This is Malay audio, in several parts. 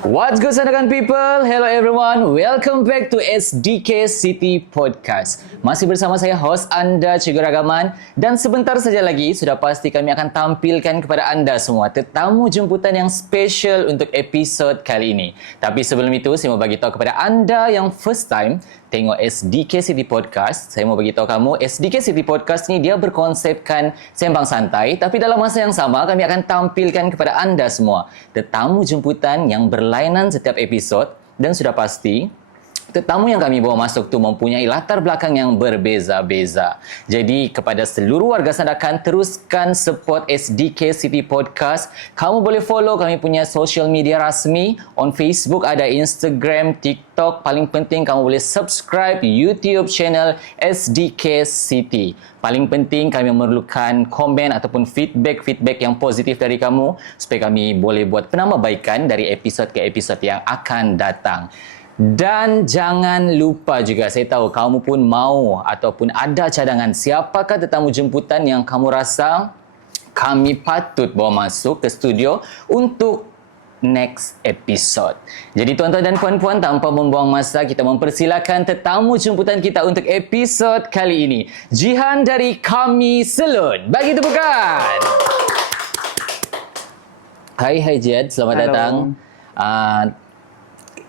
What's good Sandakan people? Hello everyone. Welcome back to SDK City Podcast. Masih bersama saya host anda Cikgu Ragaman dan sebentar saja lagi sudah pasti kami akan tampilkan kepada anda semua tetamu jemputan yang special untuk episod kali ini. Tapi sebelum itu saya mau bagi tahu kepada anda yang first time tengok SDK City Podcast, saya mau bagi tahu kamu SDK City Podcast ni dia berkonsepkan sembang santai, tapi dalam masa yang sama kami akan tampilkan kepada anda semua tetamu jemputan yang berlainan setiap episod dan sudah pasti tetamu yang kami bawa masuk tu mempunyai latar belakang yang berbeza-beza. Jadi kepada seluruh warga Sandakan, teruskan support SDK City Podcast. Kamu boleh follow kami punya social media rasmi. On Facebook ada Instagram, TikTok. Paling penting kamu boleh subscribe YouTube channel SDK City. Paling penting kami memerlukan komen ataupun feedback yang positif dari kamu supaya kami boleh buat penambahbaikan dari episod ke episod yang akan datang. Dan jangan lupa juga, saya tahu kamu pun mau ataupun ada cadangan siapakah tetamu jemputan yang kamu rasa kami patut bawa masuk ke studio untuk next episode. Jadi tuan-tuan dan puan-puan, tanpa membuang masa, kita mempersilakan tetamu jemputan kita untuk episod kali ini. Jihan dari Kami Salon. Bagi tepukan. Hai Jihan, selamat datang.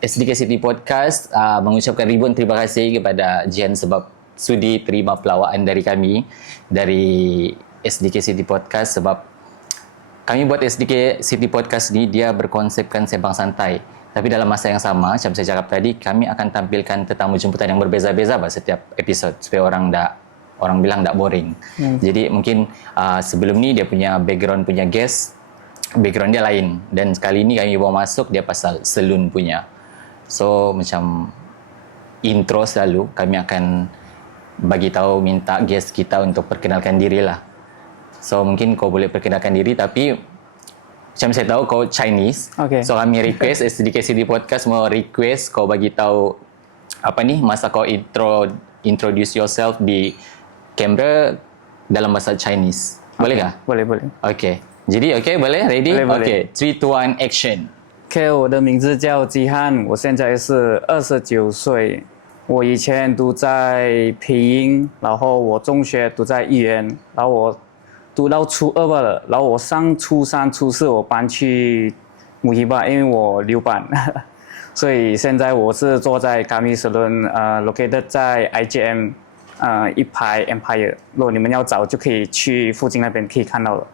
SDK City Podcast mengucapkan ribuan terima kasih kepada Jihan sebab sudi terima pelawaan dari kami dari SDK City Podcast, sebab kami buat SDK City Podcast ni dia berkonsepkan sembang santai, tapi dalam masa yang sama macam saya cakap tadi, kami akan tampilkan tetamu jemputan yang berbeza-beza setiap episod supaya orang bilang tak boring. Jadi mungkin sebelum ni dia punya background punya guest, background dia lain, dan sekali ni kami bawa masuk dia pasal salon punya. So macam intro selalu kami akan bagi tahu, minta guest kita untuk perkenalkan diri lah. So mungkin kau boleh perkenalkan diri, tapi macam saya tahu kau Chinese. Okay. So kami request SDK City Podcast mau request kau bagi tahu masa kau introduce yourself di kamera dalam bahasa Chinese. Boleh kah? Boleh. Okay. Jadi boleh? Ready? Okay. 3, 2, 1, action. OK， 我的名字叫基汉，我现在是29岁。我以前读在培英，然后我中学读在义园，然后我读到初二罢了，然后我上初三、初四我搬去母仪吧，因为我留班，所以现在我是坐在Kami Salon located 在 IGM 一排 Empire， 如果你们要找就可以去附近那边可以看到了。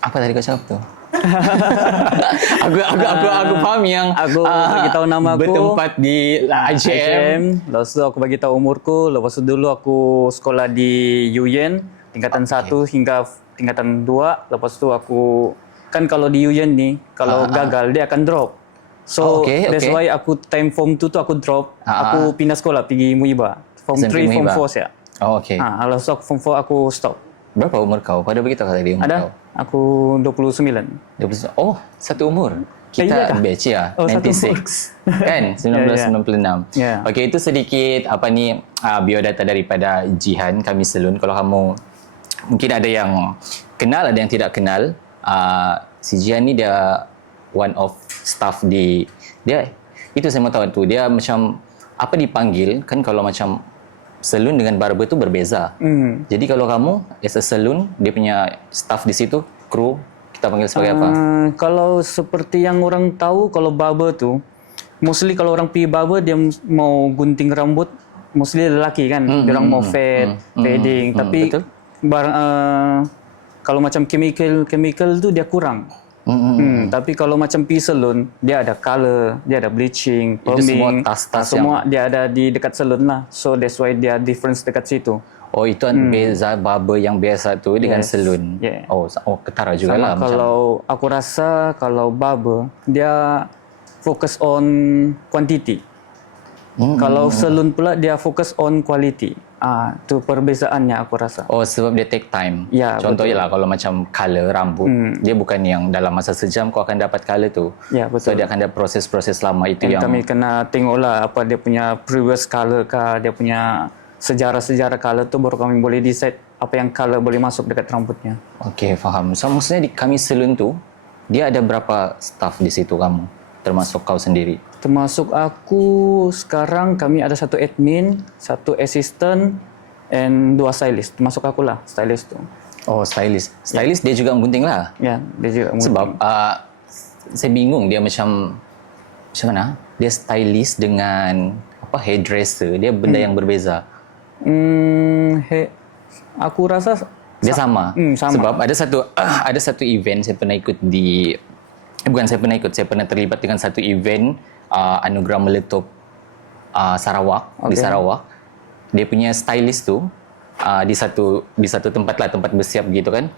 Apa tadi kau cakap tu? aku faham yang aku bagi tahu nama aku bertempat di IGM. Lepas tu aku bagi tahu umurku. Lepas tu dulu aku sekolah di Yuyen tingkatan 1 hingga tingkatan 2. Lepas tu aku kan kalau di Yuyen ni kalau gagal dia akan drop. So that's why aku time form 2 tu aku drop. Aku pindah sekolah pergi Muiba. Form 3 form 4 ya. Lepas tu form 4 aku stop. Berapa umur kau? Kau ada beritahu tadi umur kau? Aku 29. Oh, satu umur. Kita batch ya, 96. Kan? 1996. Yeah. Okey, itu sedikit biodata daripada Jihan Kami Salon. Kalau kamu mungkin ada yang kenal, ada yang tidak kenal. Si Jihan ni dia one of staff di dia. Itu saya mau tahu tu. Dia macam apa dipanggil kan, kalau macam salon dengan barber tu berbeza. Jadi kalau kamu as a salon, dia punya staff di situ, kru, kita panggil sebagai apa? Kalau seperti yang orang tahu, kalau barber tu mostly kalau orang pergi barber dia mau gunting rambut, mostly lelaki kan. Dia orang mau fade, fading, tapi kalau macam chemical tu dia kurang. Tapi kalau macam pergi salon, dia ada color, dia ada bleaching, Itu plumbing, semua tas-tas semua dia ada di dekat salon lah. So that's why dia difference dekat situ. Oh, itu beza barber yang biasa tu dengan salon. Yeah. Oh, ketara jugalah. Kalau aku rasa kalau barber dia fokus on quantity. Kalau salon pula dia fokus on quality. Itu perbezaannya aku rasa. Oh, sebab dia take time. Ya, contohnya lah kalau macam color rambut, dia bukan yang dalam masa sejam kau akan dapat color tu. Ya, betul. So dia akan ada proses-proses lama itu yang kami kena tengoklah apa dia punya previous color kah, dia punya sejarah-sejarah color tu, baru kami boleh decide apa yang color boleh masuk dekat rambutnya. Okey, faham. So maksudnya di Kami Salon tu Dia ada berapa staff di situ kamu? Termasuk kau sendiri? Termasuk aku sekarang kami ada satu admin, satu assistant, and 2 stylist. Termasuk aku lah, stylist tu. Oh, stylist. Stylist dia juga gunting lah. Ya, dia juga Sebab saya bingung dia macam mana? Dia stylist dengan hairdresser. Dia benda yang berbeza. Aku rasa Dia sama. sama. Sebab ada satu event saya pernah ikut bukan saya pernah ikut, saya pernah terlibat dengan satu event Anugerah Meletup Sarawak di Sarawak. Dia punya stylist tu di satu tempat lah, tempat bersiap gitu kan.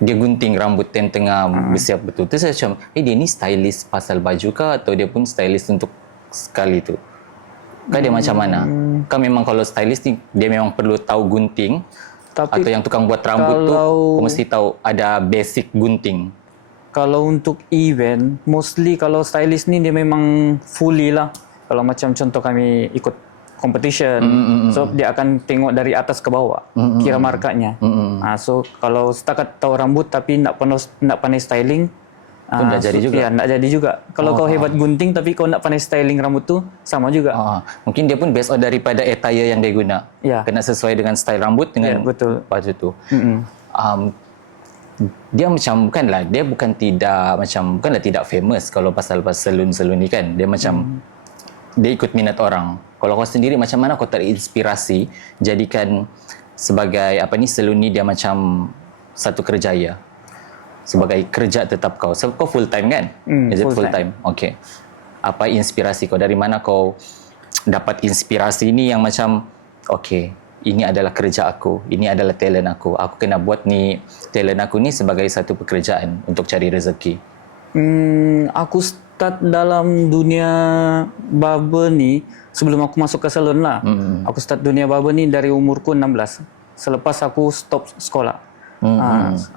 Dia gunting rambut yang tengah bersiap betul. Terus saya macam, dia ni stylist pasal baju kah atau dia pun stylist untuk sekali tu? Kan dia macam mana? Kan memang kalau stylist ni dia memang perlu tahu gunting. Tapi atau yang tukang buat rambut tu kau mesti tahu ada basic gunting. kalau untuk event, mostly kalau stylist ni dia memang fully lah. Kalau macam contoh kami ikut competition, so dia akan tengok dari atas ke bawah, kira markanya. So kalau setakat tahu rambut tapi nak pandai styling, pun tak jadi juga. Ya, tak jadi juga. Kalau kau hebat gunting tapi kau nak pandai styling rambut tu, sama juga. Mungkin dia pun based on daripada attire yang dia guna. Ya. Kena sesuai dengan style rambut dengan betul. baju tu. Dia macam bukanlah tidak famous kalau pasal salon-salon ni kan. Dia macam dia ikut minat orang. Kalau kau sendiri macam mana kau terinspirasi jadikan sebagai salon ni dia macam satu kerjaya. Sebagai kerja tetap kau. Sebab kau full time kan? Is it full time? Okay. Apa inspirasi kau? Dari mana kau dapat inspirasi ni yang macam okay, ini adalah kerja aku, ini adalah talent aku. Aku kena buat ni talent aku ni sebagai satu pekerjaan untuk cari rezeki. Aku start dalam dunia barber ni sebelum aku masuk ke salon lah. Aku start dunia barber ni dari umurku 16. Selepas aku stop sekolah.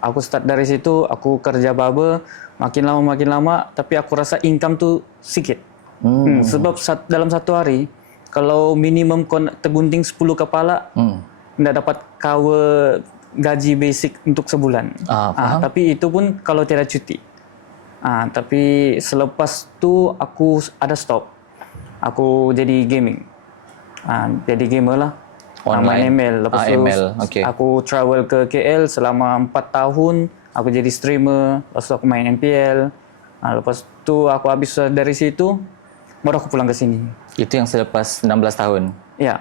Aku start dari situ, aku kerja barber makin lama, tapi aku rasa income tu sikit. Sebab dalam satu hari, kalau minimum kau nak tergunting 10 kepala, tidak dapat cover gaji basic untuk sebulan. Tapi itu pun kalau tiada cuti. Tapi selepas tu aku ada stop. Aku jadi gaming. Jadi gamer lah. Online. Main ML. Lepas tu okay. aku travel ke KL selama 4 tahun. Aku jadi streamer. Lepas tu aku main MPL. Lepas tu aku habis dari situ, baru aku pulang ke sini. Itu yang selepas 16 tahun? Ya.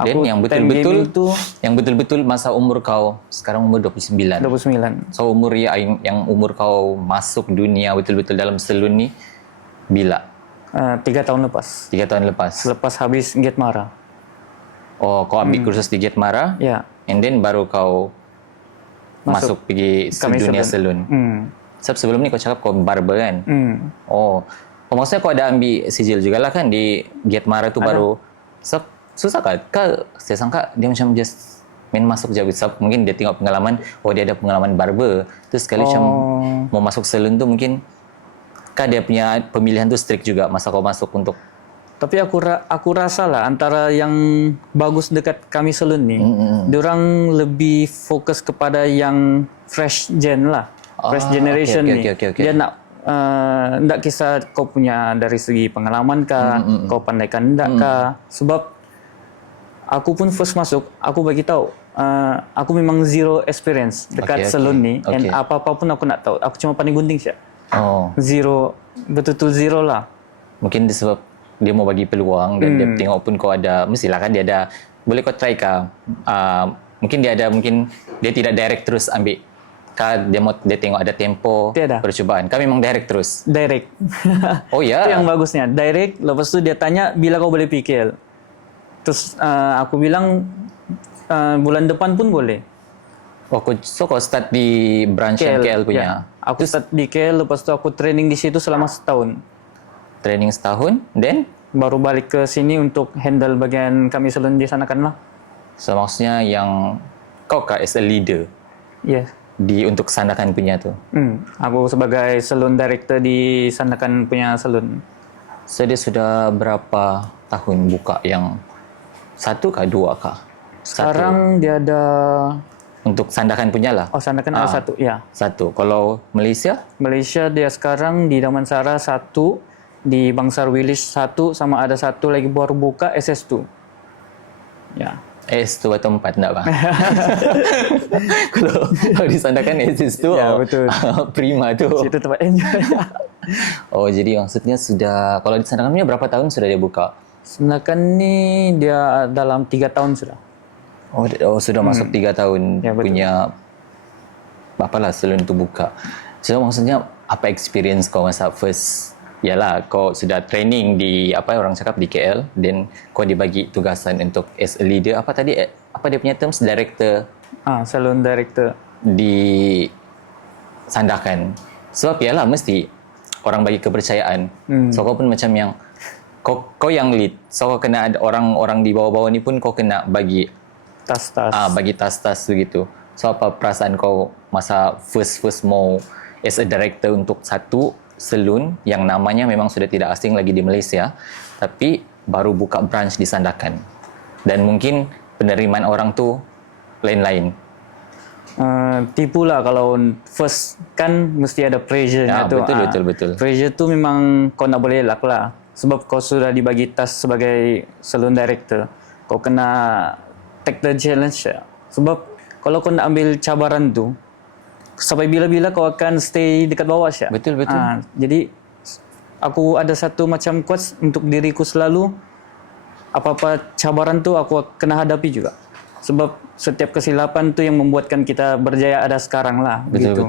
Dan yang betul-betul masa umur kau, sekarang umur 29. 29. So umur yang umur kau masuk dunia betul-betul dalam salon ni bila? 3 tahun lepas. 3 tahun lepas? Selepas habis Gate Mara. Oh, kau ambil kursus di Gate Mara? Ya. And then baru kau masuk pergi dunia salon. Sebab sebelum ni kau cakap kau barber kan? Oh, maksudnya kau ada ambil sijil juga lah kan di Gate Mara tu baru. So, susah kan? Saya sangka dia macam just main masuk je. Sebab mungkin dia tengok pengalaman, dia ada pengalaman barber. Terus sekali macam mau masuk salon tu mungkin kan dia punya pemilihan tu strict juga masa kau masuk untuk. Tapi aku rasa lah antara yang bagus dekat kami salon ni, diorang lebih fokus kepada yang fresh gen lah. Fresh generation ni. Dia nak tak kisah kau punya dari segi pengalaman kah, kau pandaikan tak kah. Sebab aku pun first masuk, aku bagi tahu, aku memang zero experience dekat salon ni. And apa-apa pun aku nak tahu. Aku cuma pandai gunting siap. Zero, betul-betul zero lah. Mungkin sebab dia mau bagi peluang dan dia tengok pun kau ada, mestilah kan dia ada, boleh kau try kah? Mungkin dia tidak direct terus ambil kah, dia tengok ada tempo percubaan. Kau memang direct terus? Direct. Oh ya? Itu yang bagusnya, direct. Lepas tu dia tanya bila kau boleh PKL. Terus aku bilang bulan depan pun boleh. So kau start di branch KL punya? Ya. Aku start di KL, lepas tu aku training di situ selama setahun. Training setahun, then? Baru balik ke sini untuk handle bagian kami salon di sana kan lah. So maksudnya yang kau kah as a leader? Yes. Untuk Sandakan punya tu? Aku sebagai salon director di Sandakan punya salon. So dia sudah berapa tahun buka yang 1 kah 2 kah? Sekarang dia ada Untuk Sandakan punya lah. Oh, Sandakan ada satu, ya. Satu. Kalau Malaysia? Malaysia dia sekarang di Damansara satu, di Bangsar Village satu, sama ada satu lagi baru buka SS2. Ya. S tu atau 4 enggak bang? kalau di Sandakan S tu Ya, betul. prima tu. Itu tempat enjoy. Oh jadi maksudnya sudah, kalau di Sandakan punya berapa tahun sudah dia buka? Sandakan ni dia dalam 3 tahun sudah. Oh sudah masuk 3 tahun Ya, betul. punya apalah salon tu buka. So maksudnya apa experience kau masa first? Yalah kau sudah training di apa orang cakap di KL, then kau dibagi tugasan untuk as a leader, apa tadi apa dia punya terms, director Salon director. di Sandakan. Sebab yalah mesti orang bagi kepercayaan. So kau pun macam yang kau yang lead. So kau kena ada orang-orang di bawah-bawah ni pun kau kena bagi Tas-tas. bagi tas-tas begitu. So apa perasaan kau masa first mau as a director untuk satu salon yang namanya memang sudah tidak asing lagi di Malaysia, tapi baru buka branch di Sandakan. Dan mungkin penerimaan orang tu lain-lain. Tipulah kalau first kan mesti ada pressure-nya tu. Betul. Pressure tu memang kau nak boleh elak lah. Sebab kau sudah dibagi task sebagai salon director. Kau kena take the challenge. Sebab kalau kau nak ambil cabaran tu, sampai bila-bila kau akan stay dekat bawah Syah. Betul. Jadi aku ada satu macam quotes untuk diriku selalu, apa-apa cabaran tu aku kena hadapi juga. Sebab setiap kesilapan tu yang membuatkan kita berjaya ada sekarang lah. Betul.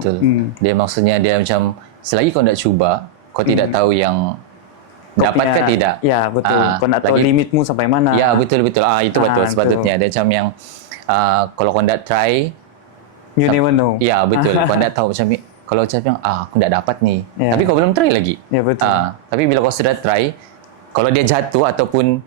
Dia maksudnya dia macam selagi kau tidak cuba, kau tidak tahu yang dapat ke tidak. Ya, betul. Kau nak tahu limitmu sampai mana. Ya, betul. Itu betul sepatutnya. Betul. Dia macam yang kalau kau tidak try, You never know. ya betul. Kau tidak tahu macam kalau macam yang aku tidak dapat ni. Ya. Tapi kau belum try lagi. Ya, betul. Tapi bila kau sudah try, kalau dia jatuh ataupun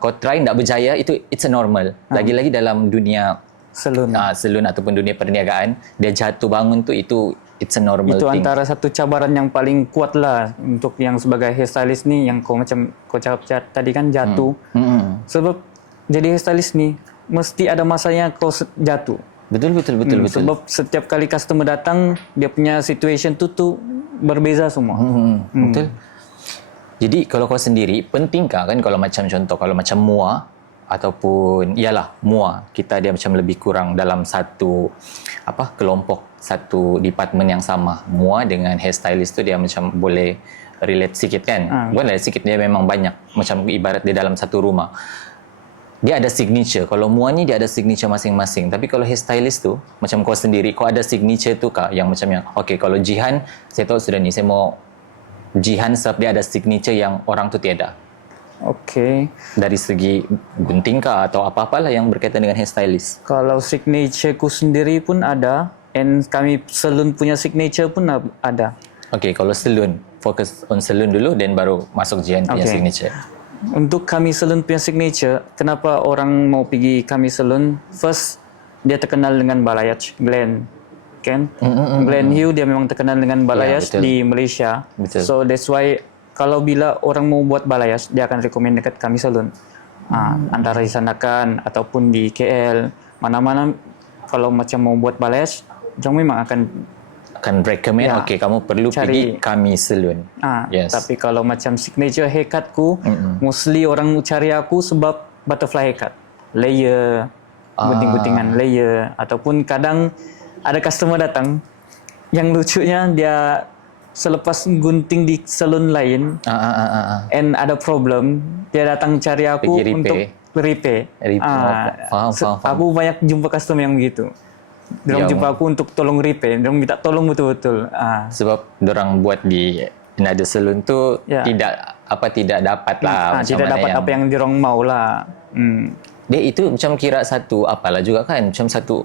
kau try tidak berjaya, itu it's a normal. Lagi-lagi dalam dunia Salon. salon ataupun dunia perniagaan, dia jatuh bangun tu itu it's a normal Itu thing. antara satu cabaran yang paling kuat lah untuk yang sebagai hairstylist ni, yang kau macam kau cakap tadi kan jatuh. Sebab jadi hairstylist ni mesti ada masanya kau jatuh. Betul. Sebab setiap kali customer datang, dia punya situation tu berbeza semua. Betul. Jadi kalau kau sendiri, pentingkah kan kalau macam contoh, kalau macam MUA ataupun iyalah MUA, kita dia macam lebih kurang dalam satu kelompok, satu department yang sama. MUA dengan hairstylist tu dia macam boleh relate sikit kan. Bukan relate sikit, dia memang banyak. Macam ibarat dia dalam satu rumah. Dia ada signature. Kalau MUA ni dia ada signature masing-masing. Tapi kalau hairstylist tu, macam kau sendiri, kau ada signature tu kah? Yang macam yang, okay, kalau Jihan, saya tahu sudah ni, saya mau Jihan sebab dia ada signature yang orang tu tiada. Okay. Dari segi gunting kah atau apa-apalah yang berkaitan dengan hairstylist. Kalau signature ku sendiri pun ada, and kami salon punya signature pun ada. Okay, kalau salon, fokus on salon dulu, then baru masuk Jihan punya signature. Untuk kami salon punya signature, kenapa orang mau pergi kami salon? First, dia terkenal dengan balayage Glen. Kan? Glen Hugh dia memang terkenal dengan balayage di Malaysia. Betul. So that's why kalau bila orang mau buat balayage, dia akan recommend dekat kami salon. Antara di Sandakan ataupun di KL, mana-mana kalau macam mau buat balayage, jang memang akan recommend, okay, kamu perlu pergi kami salon. Yes. Tapi kalau macam signature haircut ku, mostly orang cari aku sebab butterfly haircut. Layer, gunting-guntingan layer. Ataupun kadang ada customer datang, yang lucunya dia selepas gunting di salon lain, and ada problem, dia datang cari aku untuk repair. Faham. Aku banyak jumpa customer yang begitu. Diorang jumpa aku untuk tolong repair. Diorang minta tolong betul-betul. Sebab diorang buat di another salon tu tidak dapat lah. Tidak dapat apa yang diorang mau lah. Dia itu macam kira satu apalah juga kan. Macam satu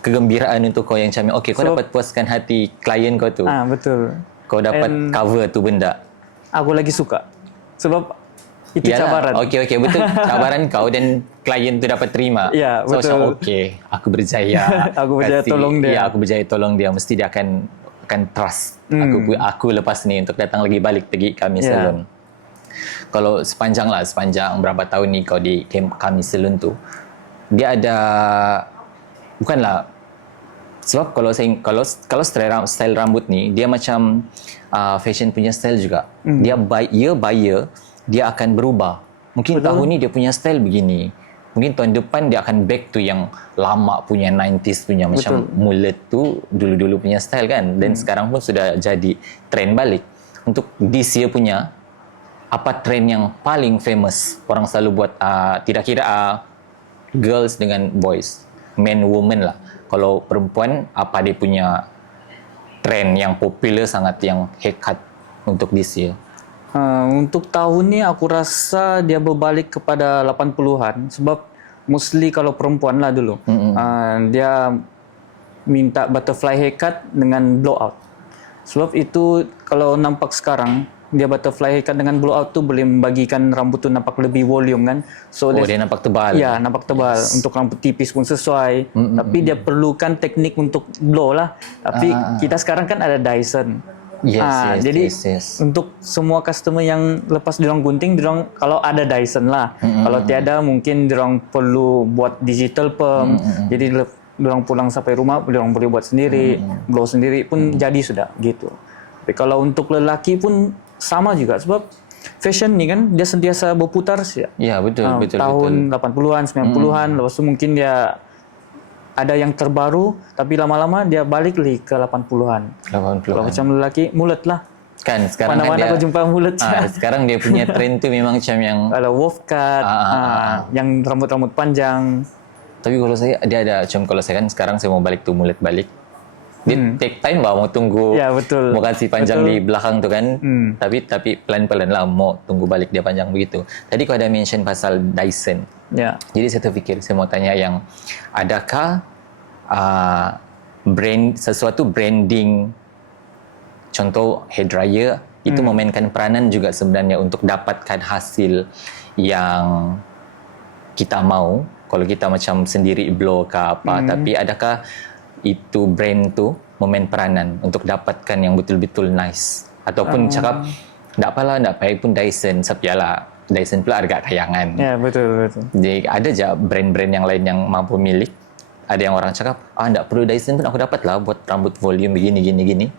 kegembiraan untuk kau yang macam okay, kau dapat puaskan hati klien kau tu. Betul. Kau dapat cover tu benda. Aku lagi suka. Sebab itu cabaran. Okay, betul. Cabaran kau dan klien tu dapat terima. Ya, betul. So, okay, aku berjaya. Aku berjaya tolong dia. Ya, aku berjaya tolong dia. Mesti dia akan trust aku lepas ni untuk datang lagi balik pergi kami salon. Kalau sepanjang berapa tahun ni kau di kami salon tu, dia ada bukanlah. Sebab kalau style rambut ni dia macam fashion punya style juga. Dia buyer dia akan berubah. Mungkin tahun ni dia punya style begini. Mungkin tahun depan dia akan back to yang lama punya 90s punya macam mullet tu dulu-dulu punya style kan. Dan sekarang pun sudah jadi trend balik. Untuk this year punya apa trend yang paling famous orang selalu buat tidak kira girls dengan boys, men woman lah. Kalau perempuan apa dia punya trend yang popular sangat yang haircut untuk this year? Untuk tahun ni aku rasa dia berbalik kepada 80-an sebab mostly kalau perempuan lah dulu. Dia minta butterfly haircut dengan blowout. Sebab itu kalau nampak sekarang dia butterfly haircut dengan blowout tu boleh membagikan rambut tu nampak lebih volume kan. So dia nampak tebal. Ya, nampak tebal. Untuk rambut tipis pun sesuai. Tapi dia perlukan teknik untuk blow lah. Tapi kita sekarang kan ada Dyson. Jadi untuk semua customer yang lepas diorang gunting, diorang kalau ada Dyson lah. Kalau tiada mungkin diorang perlu buat digital perm. Jadi diorang pulang sampai rumah, diorang boleh buat sendiri, blow sendiri pun jadi sudah gitu. Tapi kalau untuk lelaki pun sama juga sebab fashion ni kan dia sentiasa berputar sih. Ya, betul. Tahun 80-an, 90-an, lepas tu mungkin dia ada yang terbaru tapi lama-lama dia balik lagi ke 80-an. Kalau macam lelaki mulut lah. Kan sekarang mana-mana kan kau jumpa mulut. Sekarang dia punya trend tu memang macam yang kalau wolf cut, yang rambut-rambut panjang. Tapi kalau saya dia ada macam kalau saya kan sekarang saya mau balik tu mulut balik. Dia take time mau tunggu. Ya, betul. Mau kasih panjang di belakang tu kan. Tapi pelan-pelan lah mau tunggu balik dia panjang begitu. Tadi kau ada mention pasal Dyson. Ya. Jadi saya terfikir saya mau tanya yang adakah sesuatu branding contoh hair dryer itu memainkan peranan juga sebenarnya untuk dapatkan hasil yang kita mau kalau kita macam sendiri blow ke apa, tapi adakah itu brand tu memain peranan untuk dapatkan yang betul-betul nice ataupun cakap tak apalah nak pakai pun Dyson sepialah Dyson pula agak kayangan. Ya, betul. Jadi ada je brand-brand yang lain yang mampu milik. Ada yang orang cakap tak perlu Dyson pun aku dapat lah buat rambut volume begini.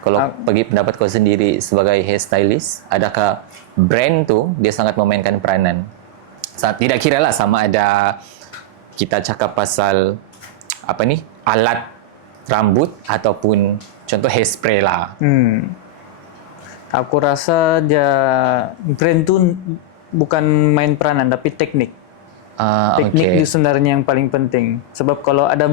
Kalau bagi pendapat kau sendiri sebagai hairstylist, adakah brand tu dia sangat memainkan peranan? Tidak kira lah sama ada kita cakap pasal alat rambut ataupun contoh hairspray lah. Aku rasa dia brand tu bukan main peranan tapi teknik. Teknik itu sebenarnya yang paling penting. Sebab kalau ada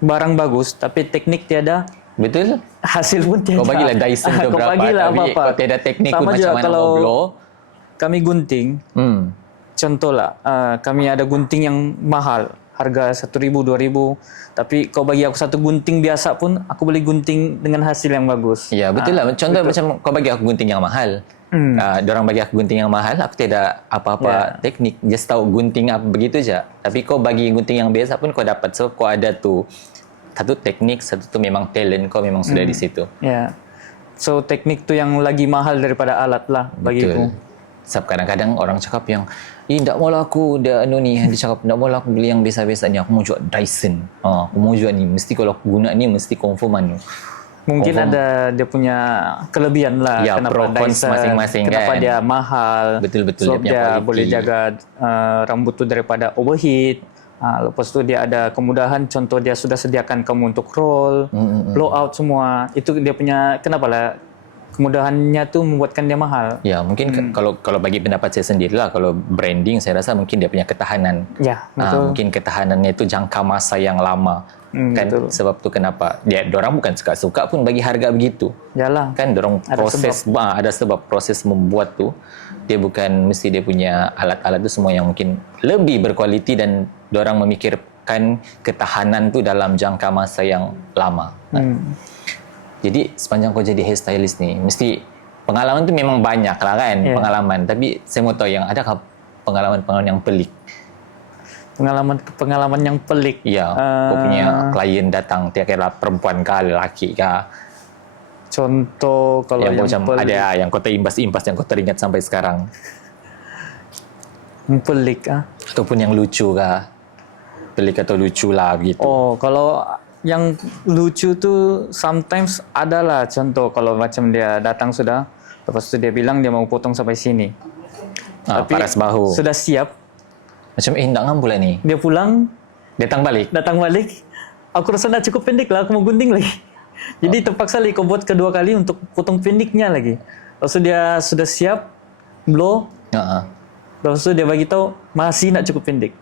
barang bagus tapi teknik tiada, betul, hasil pun tiada. Kau bagilah Dyson tu berapa tapi kau tiada teknik sama pun macam mana kalau mau blow. Kami gunting. Contohlah, kami ada gunting yang mahal, harga 1,000, 2,000. Tapi kau bagi aku satu gunting biasa pun, aku boleh gunting dengan hasil yang bagus. Ya, betul lah. Contoh macam kau bagi aku gunting yang mahal. Diorang bagi aku gunting yang mahal, aku tidak apa-apa teknik. Just tahu gunting apa begitu je. Tapi kau bagi gunting yang biasa pun kau dapat. So, kau ada tu satu teknik, satu tu memang talent kau memang sudah di situ. Ya. So, teknik tu yang lagi mahal daripada alat lah bagiku. Sebab kadang-kadang orang cakap yang tak maulah aku dia cakap tak maulah aku beli yang biasa-biasa ni, aku mau jual Dyson. Aku mau jual ni, mesti kalau aku guna ni mesti confirm Mungkin ada dia punya kelebihan lah kenapa Dyson masing-masing kenapa kan? Dia mahal. Betul-betul Sebab dia boleh jaga rambut tu daripada overheat. Lepas tu dia ada kemudahan, contoh dia sudah sediakan kamu untuk roll, blow out semua. Itu dia punya kenapa lah kemudahannya tu membuatkan dia mahal. Ya, mungkin kalau bagi pendapat saya sendirilah, kalau branding saya rasa mungkin dia punya ketahanan. Ya, betul. Mungkin ketahanannya itu jangka masa yang lama. Kan betul. Sebab tu kenapa diorang bukan suka-suka pun bagi harga begitu. Yalah. Kan diorang proses ada sebab proses membuat tu dia bukan mesti dia punya alat-alat tu semua yang mungkin lebih berkualiti dan diorang memikirkan ketahanan tu dalam jangka masa yang lama. Jadi sepanjang kau jadi hairstylist ni, mesti pengalaman tu memang banyak lah kan, pengalaman. Tapi saya mau tahu yang adakah pengalaman-pengalaman yang pelik? Pengalaman yang pelik? Ya, kau punya klien datang, dia kira perempuan kah, lelaki kah? Contoh kalau yang macam pelik. Ada yang kau terimpas-impas yang kau teringat sampai sekarang? Yang pelik Ataupun yang lucu kah? pelik atau lucu lah gitu. Oh, kalau yang lucu tuh sometimes adalah contoh kalau macam dia datang sudah, lepas tu dia bilang dia mau potong sampai sini. Tapi Paras bahu. sudah siap, Macam hendak ngam pula ni. dia pulang, Datang balik. datang balik. Aku rasa dah cukup pendek lah, aku mau gunting lagi. Jadi terpaksa lagi kau buat kedua kali untuk potong pendeknya lagi. Lepas tu dia sudah siap, blow, Ha. lepas tu dia bagi tahu masih nak cukup pendek.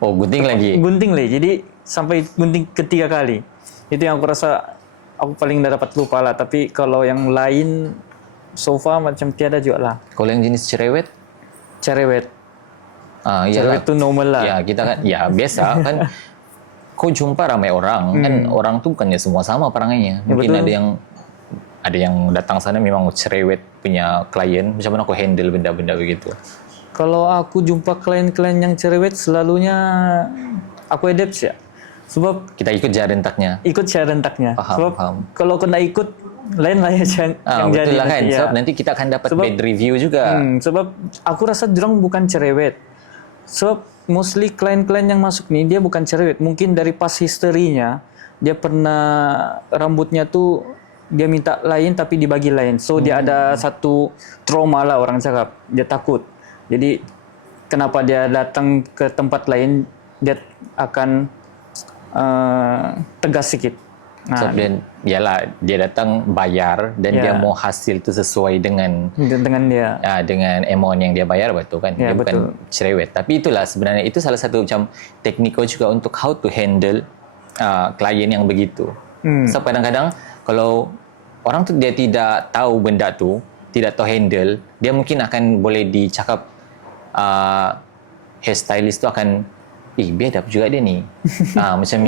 Oh, gunting lagi. Gunting lagi. Jadi sampai gunting ketiga kali. Itu yang aku rasa aku paling dah dapat lupa lah. Tapi kalau yang lain so far macam tiada juga lah. Kalau yang jenis cerewet, Cerewet. iyalah. Cerewet tu normal lah. Ya, kita kan ya biasa kan. Kau jumpa ramai orang, kan orang tu bukannya semua sama perangannya. Mungkin betul. ada yang datang sana memang cerewet punya klien. Macam mana kau handle benda-benda begitu? Kalau aku jumpa klien-klien yang cerewet selalunya aku adapt ya. Sebab Kita ikut jalan rentaknya. ikut share rentaknya. Faham, Sebab faham. kalau kau nak ikut lain lah yang Betul jadi lah kan. nanti, ya. Sebab nanti kita akan dapat Sebab- bad review juga. Sebab aku rasa dorang bukan cerewet. Sebab mostly klien-klien yang masuk nih dia bukan cerewet. Mungkin dari pas historinya dia pernah rambutnya tuh dia minta lain tapi dibagi lain. So dia ada satu trauma lah orang cakap. Dia takut. Jadi kenapa dia datang ke tempat lain dia akan tegas sedikit. Sebab dia datang bayar dan Ya. dia mau hasil tu sesuai dengan Dengan dia. dengan amount yang dia bayar, betul kan? Ya, Dia bukan betul. cerewet. Tapi itulah sebenarnya itu salah satu macam teknikal juga untuk how to handle klien yang begitu. Sebab kadang-kadang kalau orang tu dia tidak tahu benda tu, tidak tahu handle, dia mungkin akan boleh dicakap hairstylist tu akan biadab juga dia ni. Macam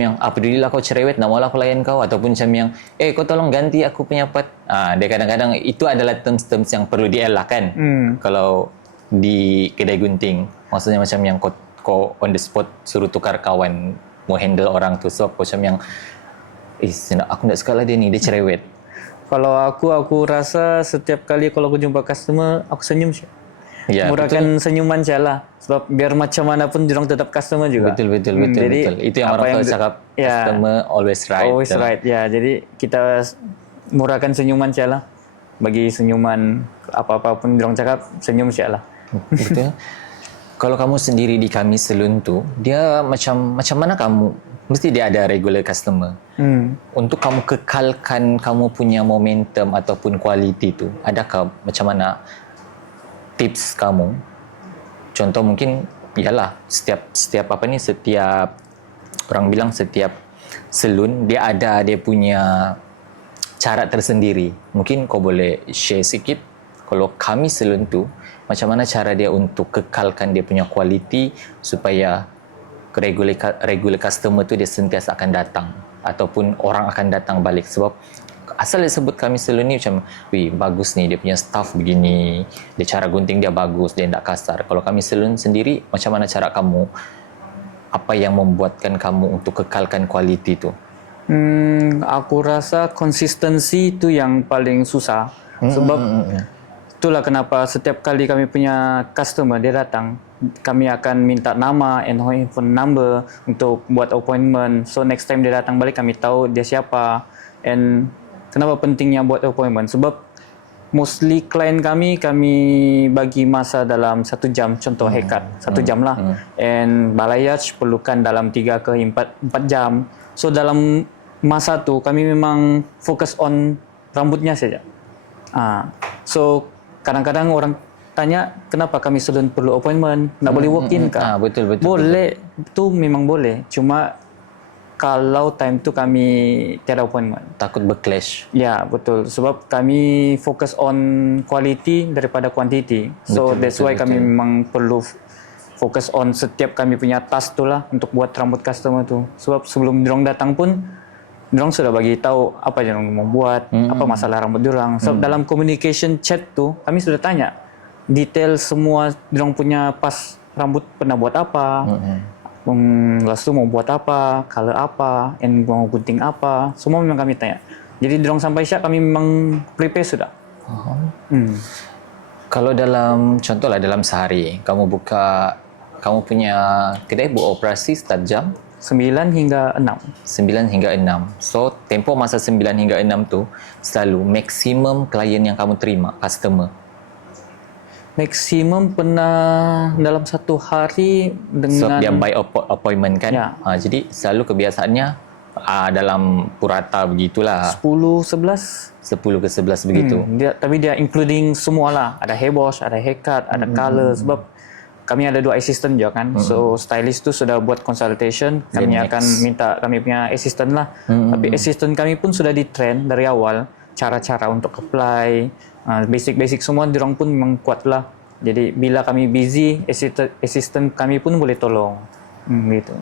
yang pedulilah kau cerewet, nak maulah aku layan kau, ataupun macam yang kau tolong ganti aku punya part. Dia kadang-kadang itu adalah terms-terms yang perlu dielakkan kalau di kedai gunting. Maksudnya macam yang kau on the spot suruh tukar kawan mau handle orang tu. Sebab macam yang aku nak sekali dia ni, dia cerewet. Kalau aku rasa setiap kali kalau aku jumpa customer aku senyum sih. Ya, Murahkan senyuman saya lah. Sebab biar macam mana pun diorang tetap customer juga. Betul. Jadi, Itu yang apa orang selalu yang- cakap, ya, customer always right. always right. Ya, jadi kita murahkan senyuman saya lah. Bagi senyuman apa-apa pun diorang cakap, senyum saya lah. Betul. Kalau kamu sendiri di kami salon tu, dia macam mana kamu? Mesti dia ada regular customer. Untuk kamu kekalkan kamu punya momentum ataupun kualiti tu, adakah macam mana tips kamu? Contoh mungkin ialah setiap orang bilang setiap salon dia ada dia punya cara tersendiri. Mungkin kau boleh share sikit kalau kami salon tu macam mana cara dia untuk kekalkan dia punya kualiti supaya regular customer tu dia sentiasa akan datang ataupun orang akan datang balik. Sebab asal dia sebut kami salon ni macam bagus ni, dia punya staff begini, dia cara gunting dia bagus, dia tak kasar. Kalau kami salon sendiri, macam mana cara kamu, apa yang membuatkan kamu untuk kekalkan kualiti tu? Aku rasa konsistensi itu yang paling susah. Sebab itulah kenapa setiap kali kami punya customer dia datang, kami akan minta nama and phone number untuk buat appointment. So next time dia datang balik kami tahu dia siapa. And kenapa pentingnya buat appointment? Sebab mostly klien kami bagi masa dalam 1 jam, contoh haircut 1 jam lah. And balayage perlukan dalam 3 ke 4 jam. So dalam masa tu kami memang fokus on rambutnya saja. So kadang-kadang orang tanya kenapa kami salon perlu appointment, nak boleh walk in kah? Betul. Boleh, tu memang boleh. Cuma kalau time tu kami tiada appointment. Takut berclash. Ya, betul. Sebab kami fokus on quality daripada quantity. So that's why kami memang perlu fokus on setiap kami punya task tu lah untuk buat rambut customer tu. Sebab sebelum diorang datang pun diorang sudah bagi tahu apa yang diorang mau buat, apa masalah rambut diorang. So dalam communication chat tu kami sudah tanya detail semua diorang punya pas rambut pernah buat apa. Lepas tu mau buat apa, color apa, and mau gunting apa, semua memang kami tanya. Jadi diorang sampai siap kami memang prepare sudah. Kalau contohlah dalam sehari kamu buka kamu punya kedai beroperasi start jam 9 hingga 6. 9 hingga 6. So, tempoh masa 9 hingga 6 tu selalu maksimum klien yang kamu terima, customer. Maksimum pernah dalam satu hari So, dengan dia by appointment kan? Ya. Jadi, selalu kebiasaannya dalam purata begitulah. 10-11. 10 ke 11 begitu. Tapi dia including semua lah. Ada hair wash, ada haircut, ada color. Sebab kami ada 2 assistant juga kan. So stylist tu sudah buat consultation. Kami Then akan minta kami punya assistant lah. Tapi assistant kami pun sudah di-train dari awal. Cara-cara untuk apply. Basic-basic semua diorang pun memang kuat lah. Jadi bila kami busy, assistant kami pun boleh tolong. Gitu.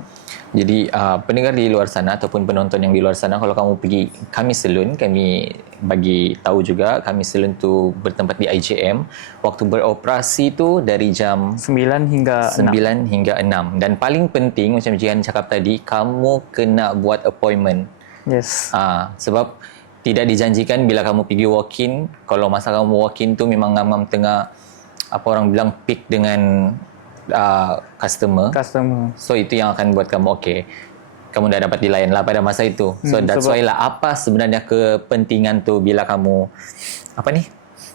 Jadi pendengar di luar sana ataupun penonton yang di luar sana, kalau kamu pergi Kami Salon, kami bagi tahu juga Kami Salon tu bertempat di IJM. Waktu beroperasi tu dari jam 9 hingga 6. 9 hingga 6. Dan paling penting macam Jihan cakap tadi, kamu kena buat appointment. Yes. Sebab tidak dijanjikan bila kamu pergi walk-in. Kalau masa kamu walk-in tu memang ngam-ngam tengah apa orang bilang peak dengan customer. So itu yang akan buat kamu kamu dah dapat dilayan lah pada masa itu. So that's why lah apa sebenarnya kepentingan tu bila kamu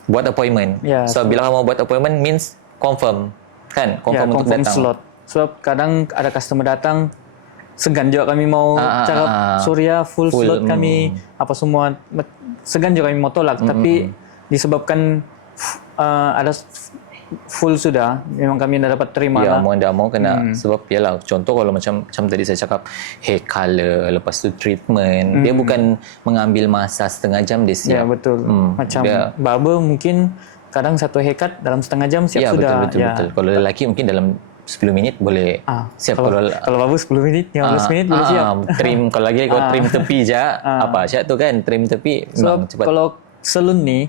buat appointment. So bila kamu buat appointment means confirm kan, confirm untuk datang. Slot. Sebab kadang ada customer datang segan juga kami mau cakap sorry ya full slot kami apa semua, segan juga kami mau tolak. Tapi disebabkan ada full sudah, memang kami dah dapat terima lah. Mau dah mau kena. Sebab yalah, contoh kalau macam tadi saya cakap hair color, lepas tu treatment, dia bukan mengambil masa setengah jam dia siap. Ya betul. Macam barber mungkin kadang satu haircut dalam setengah jam siap sudah. Betul. Kalau lelaki mungkin dalam 10 minit boleh siap. Kalau barber 10 minit, 15 minit boleh siap. Trim, kalau lagi kau trim tepi je, siap tu kan, trim tepi memang cepat. Kalau salon ni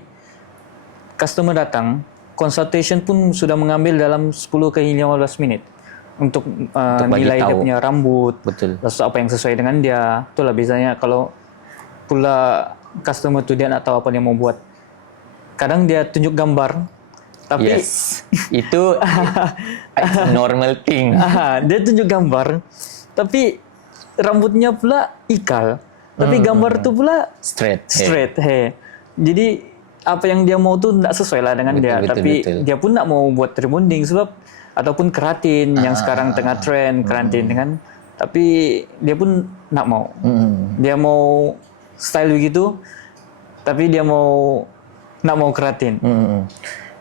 customer datang, consultation pun sudah mengambil dalam 10 ke 15 minit untuk nilai dia punya rambut. Betul. Lalu apa yang sesuai dengan dia. Itulah biasanya kalau pula customer tu dia nak tahu apa dia mau buat. Kadang dia tunjuk gambar. Tapi itu normal thing. Dia tunjuk gambar. Tapi rambutnya pula ikal. Tapi gambar tu pula straight hair. Jadi apa yang dia mau tu tak sesuai lah dengan dia. Tapi dia pun nak mau buat rebonding sebab ataupun keratin yang sekarang tengah trend keratin kan. Tapi dia pun nak mau. Dia mau style begitu. Tapi dia nak mau keratin.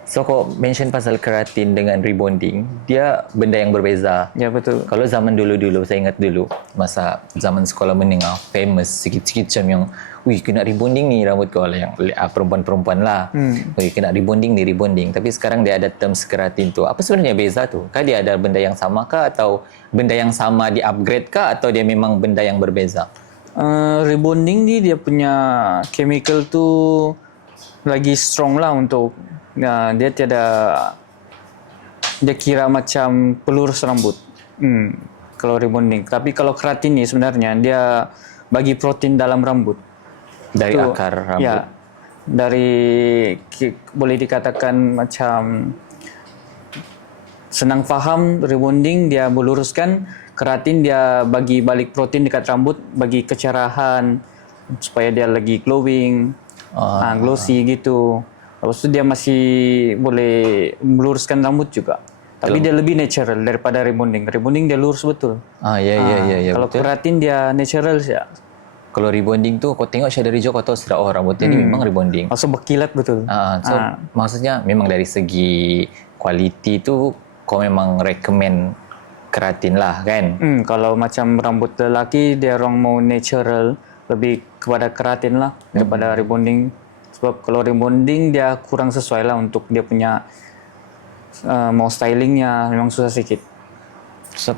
So kau mention pasal keratin dengan rebonding, dia benda yang berbeza. Ya betul. Kalau zaman dulu-dulu, saya ingat dulu masa zaman sekolah menengah, famous sikit-sikit macam yang kena rebonding ni rambut kau lah, yang perempuan-perempuan lah. Kena rebonding. Tapi sekarang dia ada terms keratin tu. Apa sebenarnya beza tu? Kah dia ada benda yang sama kah, atau benda yang sama di upgrade kah, atau dia memang benda yang berbeza? Rebonding ni dia punya chemical tu lagi strong lah untuk dia kira macam pelurus rambut. Kalau rebonding. Tapi kalau keratin ni sebenarnya dia bagi protein dalam rambut. Dari akar rambut. Ya. Boleh dikatakan macam senang faham, rebonding dia meluruskan, keratin dia bagi balik protein dekat rambut, bagi kecerahan supaya dia lagi glowing, glossy gitu. Lepas tu dia masih boleh meluruskan rambut juga. Tapi dia lebih natural daripada rebonding. Rebonding dia lurus betul. Ya. Kalau betul. keratin dia natural saja. Kalau rebonding tu kau tengok dari jauh kau tahu sudah rambutnya ni memang rebonding. Maksud berkilat betul. Maksudnya memang dari segi kualiti tu kau memang recommend keratin lah kan. Kalau macam rambut lelaki dia orang mau natural, lebih kepada keratin lah daripada rebonding. Sebab kalau rebonding dia kurang sesuai lah untuk dia punya mau stylingnya, memang susah sikit.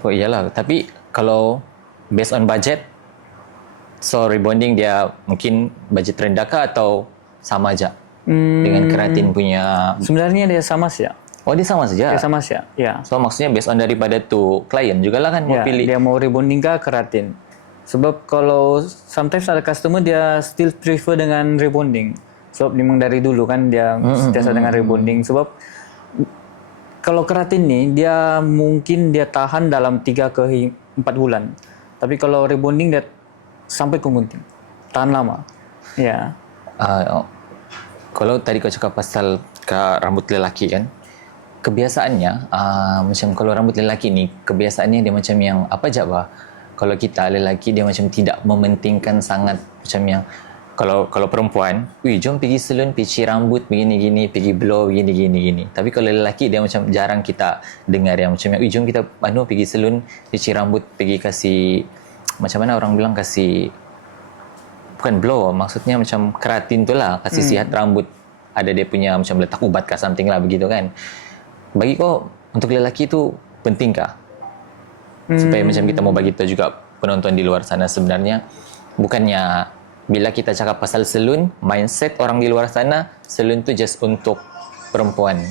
Iyalah. Tapi kalau based on budget, so rebonding dia mungkin budget rendah kah atau sama aja dengan keratin punya? Sebenarnya dia sama saja. Oh, dia sama saja? Dia sama saja, ya. So maksudnya based on daripada tu klien jugalah kan mau pilih. Dia mau rebonding kah keratin. Sebab kalau sometimes ada customer dia still prefer dengan rebonding. Sebab memang dari dulu kan dia sentiasa dengan rebonding. Sebab Kalau keratin nih, dia mungkin dia tahan dalam 3 ke 4 bulan. Tapi kalau rebonding dia sampai ke gunting. Tahan lama. Ya. Kalau tadi kau cakap pasal rambut lelaki kan, kebiasaannya macam kalau rambut lelaki ni, kebiasaannya dia macam yang apa je bah? Kalau kita lelaki dia macam tidak mementingkan sangat macam yang kalau perempuan, jom pergi salon, pici rambut begini-gini, pergi blow begini-gini. Tapi kalau lelaki dia macam jarang kita dengar yang macam yang, jom kita pergi salon, pici rambut, pergi kasih macam mana orang bilang kasih bukan blow, maksudnya macam keratin tu lah, kasih sihat rambut. Ada dia punya macam letak ubat kah something lah begitu kan. Bagi kau untuk lelaki tu pentingkah? Supaya macam kita mau bagi tahu juga penonton di luar sana sebenarnya bukannya bila kita cakap pasal salon, mindset orang di luar sana, salon tu just untuk perempuan.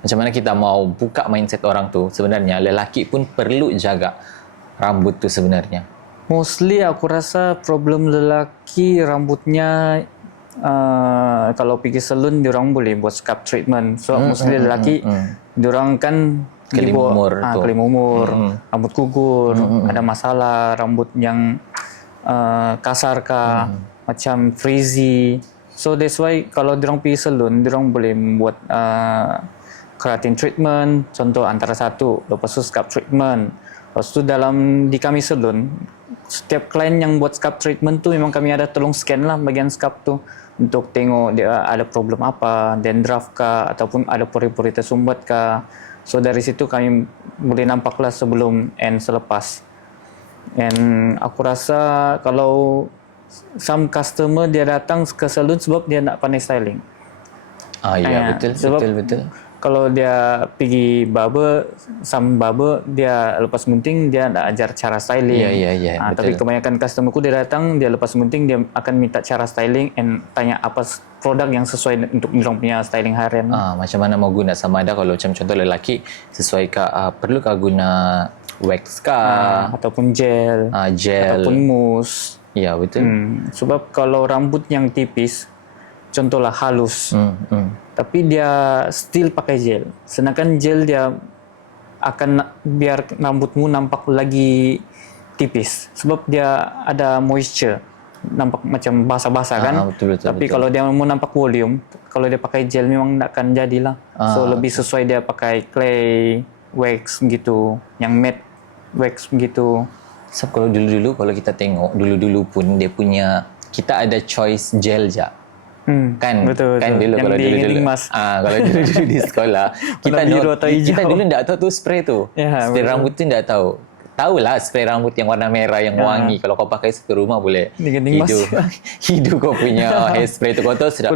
Macam mana kita mau buka mindset orang tu, sebenarnya lelaki pun perlu jaga rambut tu sebenarnya. Mostly aku rasa problem lelaki rambutnya kalau pergi salon diorang boleh buat scalp treatment. So mostly lelaki diorang kan Kelima umur tu. kelima umur, rambut gugur, ada masalah rambut yang kasar kah, macam frizzy. So that's why kalau diorang pergi salon, diorang boleh buat keratin treatment, contoh antara satu, lepas tu scalp treatment. Lepas tu di kami salon, setiap klien yang buat scalp treatment tu memang kami ada tolong scan lah bagian scalp tu untuk tengok dia ada problem apa, dandruff kah ataupun ada pori-pori tersumbat kah. So dari situ kami boleh nampaklah sebelum and selepas. And aku rasa kalau some customer dia datang ke salon sebab dia nak pandai styling. Ya, betul. Kalau dia pergi barber, some barber dia lepas gunting dia nak ajar cara styling. Ya, Tapi kebanyakan customer ku dia datang, dia lepas gunting dia akan minta cara styling and tanya apa produk yang sesuai untuk diorang punya styling harian. Macam mana mau guna, sama ada kalau macam contoh lelaki sesuai perlukah guna wax kah ataupun gel, ataupun mousse. Ya, betul. Sebab kalau rambut yang tipis, contohlah halus, tapi dia still pakai gel. Sedangkan gel dia akan biar rambutmu nampak lagi tipis. Sebab dia ada moisture, nampak macam basah-basah kan. Betul. Tapi kalau dia mau nampak volume, kalau dia pakai gel memang tak akan jadilah. So lebih sesuai dia pakai clay, wax gitu, yang matte wax gitu. Sebab kalau dulu-dulu kalau kita tengok, dulu-dulu pun dia punya, kita ada choice gel je. Kan betul. Dulu yang kalau dulu kalau dulu di sekolah kita dulu tak tahu tu spray tu. Spray rambut tu tak tahu. Tahulah spray rambut yang warna merah yang wangi, kalau kau pakai satu rumah boleh hidup kau punya hairspray tu. Kau tahu sudah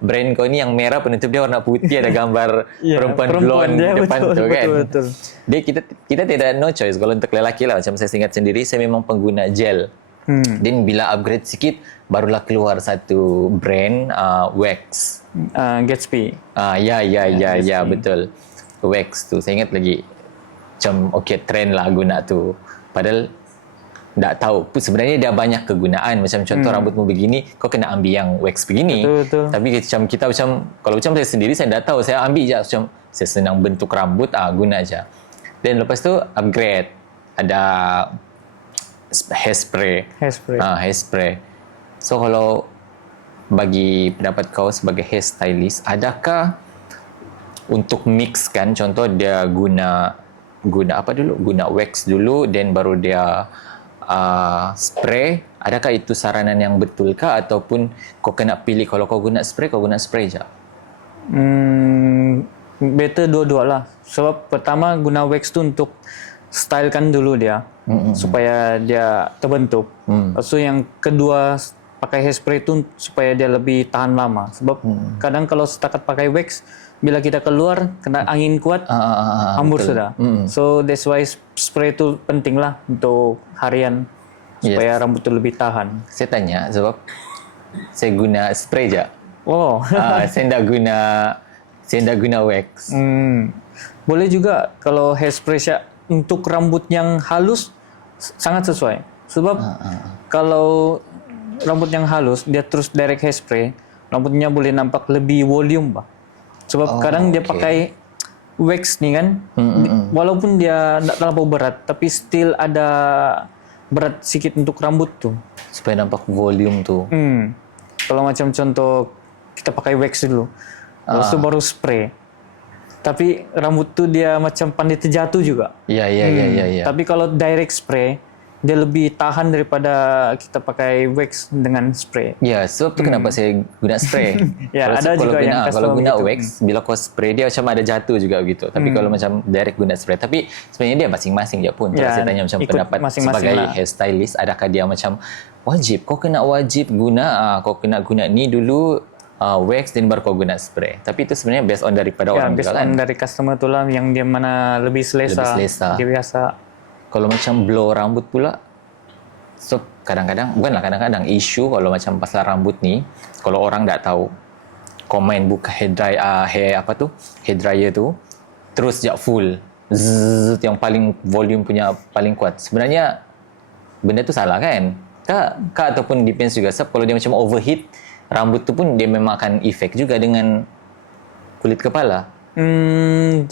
brand kau ni yang merah, penutup dia warna putih, ada gambar perempuan blonde depan tu kan. Betul. Dia kita tidak no choice. Kalau untuk lelaki lah, macam saya ingat sendiri, saya memang pengguna gel. Dan bila upgrade sikit barulah keluar satu brand wax, Gatsby. Ya betul, wax tu saya ingat lagi. Macam trend lah guna tu, padahal tak tahu sebenarnya dia banyak kegunaan. Macam contoh rambutmu begini, kau kena ambil yang wax begini. Betul. Tapi macam kita kalau macam saya sendiri, saya tak tahu, saya ambil je macam saya senang bentuk rambut, guna aja. Dan lepas tu upgrade, ada hairspray. So kalau bagi pendapat kau sebagai hairstylist, adakah untuk mix kan, contoh dia guna apa dulu, guna wax dulu dan baru dia spray, adakah itu saranan yang betulkah ataupun kau kena pilih, kalau kau guna spray je? Better dua-dua lah. Sebab pertama guna wax tu untuk stylekan dulu dia supaya dia terbentuk. Lepas tu yang kedua pakai hairspray tu supaya dia lebih tahan lama. Sebab kadang kalau setakat pakai wax, bila kita keluar kena angin kuat, hambur sudah. So that's why spray tu penting lah untuk harian supaya rambut tu lebih tahan. Saya tanya sebab saya guna spray je. Saya tak guna wax. Boleh juga kalau hairspray untuk rambut yang halus sangat sesuai. Sebab kalau rambut yang halus dia terus direct hairspray, rambutnya boleh nampak lebih volume bah. Sebab kadang dia pakai wax nih kan, walaupun dia tidak terlalu berat, tapi still ada berat sedikit untuk rambut tuh. Supaya nampak volume tuh. Kalau macam contoh kita pakai wax dulu, terus itu baru spray. Tapi rambut tuh dia macam pandai terjatuh juga. Iya. Tapi kalau direct spray, dia lebih tahan daripada kita pakai wax dengan spray. Ya, sebab tu kenapa saya guna spray. Ya, ada juga yang kalau customer guna begitu. wax, bila kau spray dia macam ada jatuh juga begitu. Tapi kalau macam direct guna spray, tapi sebenarnya dia masing-masing je pun. Kalau Ya, saya tanya macam ikut pendapat masing-masing sebagai lah. hairstylist, adakah dia macam wajib? Kau kena wajib guna, kau kena guna ni dulu wax dan baru kau guna spray. Tapi itu sebenarnya based on daripada Ya, orang based juga kan. on dari customer tu lah yang dia mana lebih selesa. Lebih selesa. Dia biasa. Kalau macam blow rambut pula, so kadang-kadang, bukanlah kadang-kadang, isu kalau macam pasal rambut ni, kalau orang tak tahu, komen buka hair dryer tu, terus je full, zzz, yang paling volume punya paling kuat. Sebenarnya benda tu salah kan? Kak ataupun depends juga. Sebab kalau dia macam overheat, rambut tu pun dia memang akan efek juga dengan kulit kepala.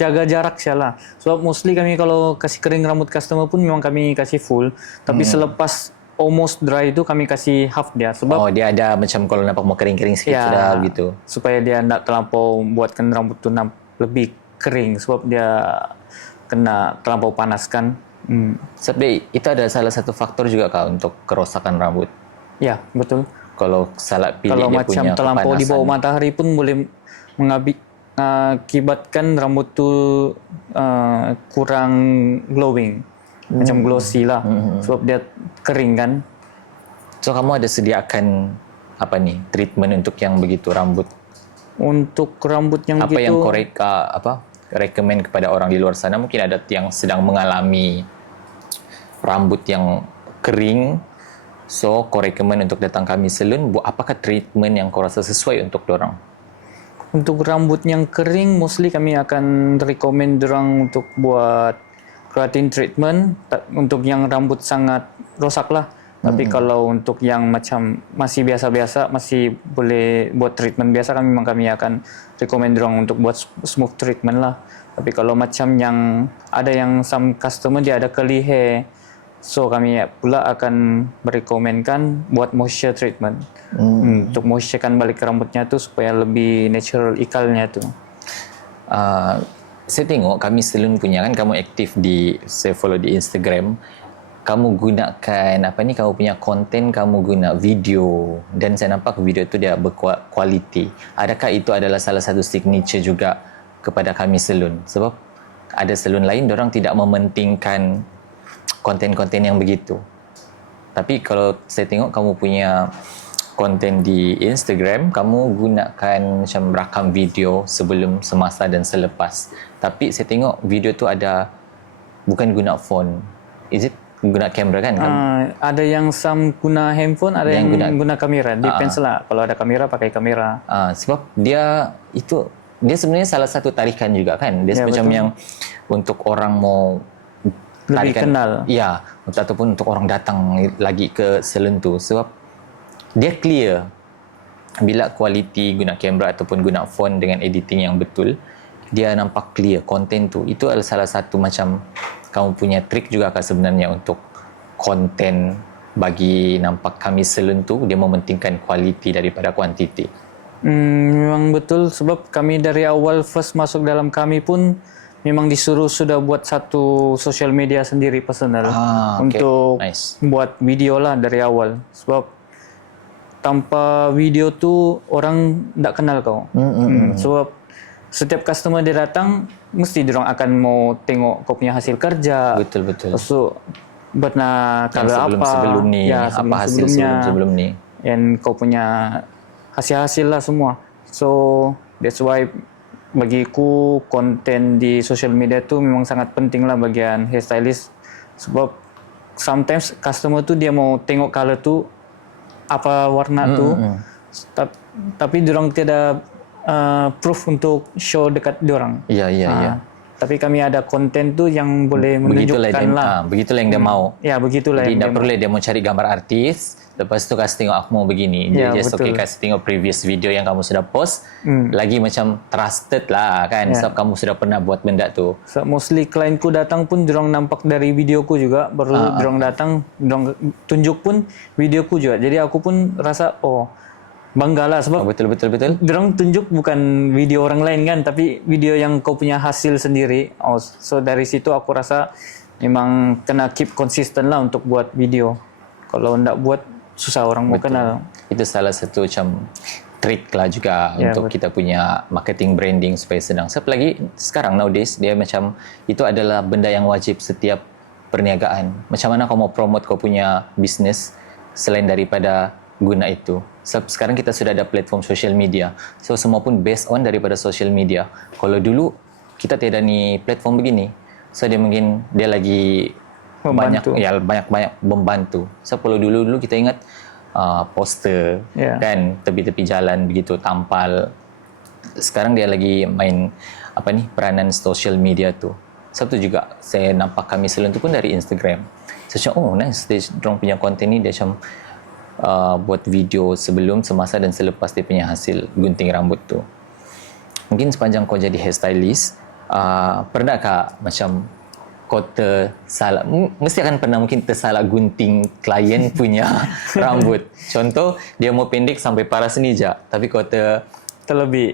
Jaga jarak salah. Sebab mostly kami kalau kasih kering rambut customer pun memang kami kasih full. Tapi selepas almost dry itu kami kasih half dia. Sebab Dia ada macam kalau nampak mau kering-kering sikit ya, sudah gitu. supaya dia tidak terlampau buatkan rambut tu lebih kering. Sebab dia kena terlampau panas kan. Sebab itu ada salah satu faktor juga kak untuk kerosakan rambut. Ya, betul. Kalau salah pilih Kalau dia macam punya terlampau di bawah kepanasan. matahari pun boleh mengakibatkan rambut tu kurang glowing. Macam glossy lah. Sebab dia kering kan. So kamu ada sediakan apa ni treatment untuk yang begitu rambut? Untuk rambut yang Apa begitu, yang korek recommend kepada orang di luar sana? Mungkin ada yang sedang mengalami rambut yang kering. So kau recommend untuk datang kami salon. Apakah treatment yang kau rasa sesuai untuk dorang? untuk rambut yang kering, mostly kami akan recommend dorang untuk buat keratin treatment. Untuk yang rambut sangat rosak lah. Tapi kalau untuk yang macam masih biasa-biasa, masih boleh buat treatment biasa, kami akan recommend dorang untuk buat smooth treatment lah. Tapi kalau macam yang ada yang some customer dia ada curly hair, so kami pula akan merekomendkan buat moisture treatment. Untuk moisturekan balik rambutnya tu supaya lebih natural ikalnya tu. Saya tengok kami salon punya kan, kamu aktif saya follow di Instagram. Kamu gunakan kamu punya konten, kamu guna video, dan saya nampak video tu dia berkualiti. Adakah itu adalah salah satu signature juga kepada kami salon? Sebab ada salon lain dorang tidak mementingkan konten-konten yang begitu. Tapi kalau saya tengok kamu punya konten di Instagram, kamu gunakan macam rakam video sebelum, semasa dan selepas. Tapi saya tengok video tu ada bukan guna phone. Is it guna kamera kan? Ada yang some guna handphone, ada yang guna kamera. Depends lah. Kalau ada kamera, pakai kamera. Sebab dia sebenarnya salah satu tarikan juga kan. Dia macam yang untuk orang mau Lebih kenal. Ya, ataupun untuk orang datang lagi ke salon tu. Sebab dia clear. Bila kualiti guna kamera ataupun guna phone dengan editing yang betul, dia nampak clear konten tu. Itu adalah salah satu macam kamu punya trik juga kan sebenarnya untuk konten bagi nampak kami salon tu, dia mementingkan kualiti daripada kuantiti. Memang betul, sebab kami dari awal first masuk dalam kami pun memang disuruh sudah buat satu social media sendiri personal untuk buat video lah dari awal. Sebab tanpa video tu orang tak kenal kau. Sebab setiap customer dia datang, mesti diorang akan mau tengok kau punya hasil kerja. Betul. Lepas tu, pernah kalau apa. Sebelum ni, ya, apa hasil sebelum ni. Dan kau punya hasil-hasil lah semua. So, that's why bagiku konten di social media tu memang sangat penting lah bagian hairstylist. Sebab sometimes customer tu dia mau tengok color tu, apa warna tu. Tapi diorang tiada proof untuk show dekat diorang. Ya. Tapi kami ada konten tuh yang boleh Begitulah menunjukkan dia, lah. begitulah yang dia mau. Ya begitulah Jadi yang tidak dia perlu dia mau cari gambar artis, lepas tu kasih tengok aku mau begini. Dia Ya, just betul. okay kasih tengok previous video yang kamu sudah post, lagi macam trusted lah kan, Ya. sebab kamu sudah pernah buat benda tu. So, mostly klienku datang pun dorang nampak dari videoku juga, baru dorang datang, dorang tunjuk pun videoku juga. Jadi aku pun rasa bangga lah sebab Betul. dorang tunjuk bukan video orang lain kan, tapi video yang kau punya hasil sendiri. So dari situ aku rasa memang kena keep konsisten lah untuk buat video. Kalau ndak buat susah orang mau kenal. Itu salah satu macam trik lah juga Ya, untuk kita punya marketing branding supaya senang. Sebab lagi sekarang nowadays dia macam itu adalah benda yang wajib setiap perniagaan. Macam mana kau mau promote kau punya bisnes selain daripada guna itu. Sebab sekarang kita sudah ada platform social media. So semua pun based on daripada social media. Kalau dulu kita tiada ni platform begini. So dia mungkin dia lagi Membantu. banyak membantu. So kalau dulu kita ingat poster Ya. kan tepi-tepi jalan begitu tampal. Sekarang dia lagi main peranan social media tu. Sebab tu juga saya nampak kami Salon tu pun dari Instagram. Saya macam nice dia dorang punya konten ni dia macam buat video sebelum, semasa dan selepas dia punya hasil gunting rambut tu. Mungkin sepanjang kau jadi hairstylist, pernahkah macam kau tersalah, mesti akan pernah mungkin tersalah gunting klien punya rambut. Contoh, dia mau pendek sampai paras ni je, tapi kau Terlebih.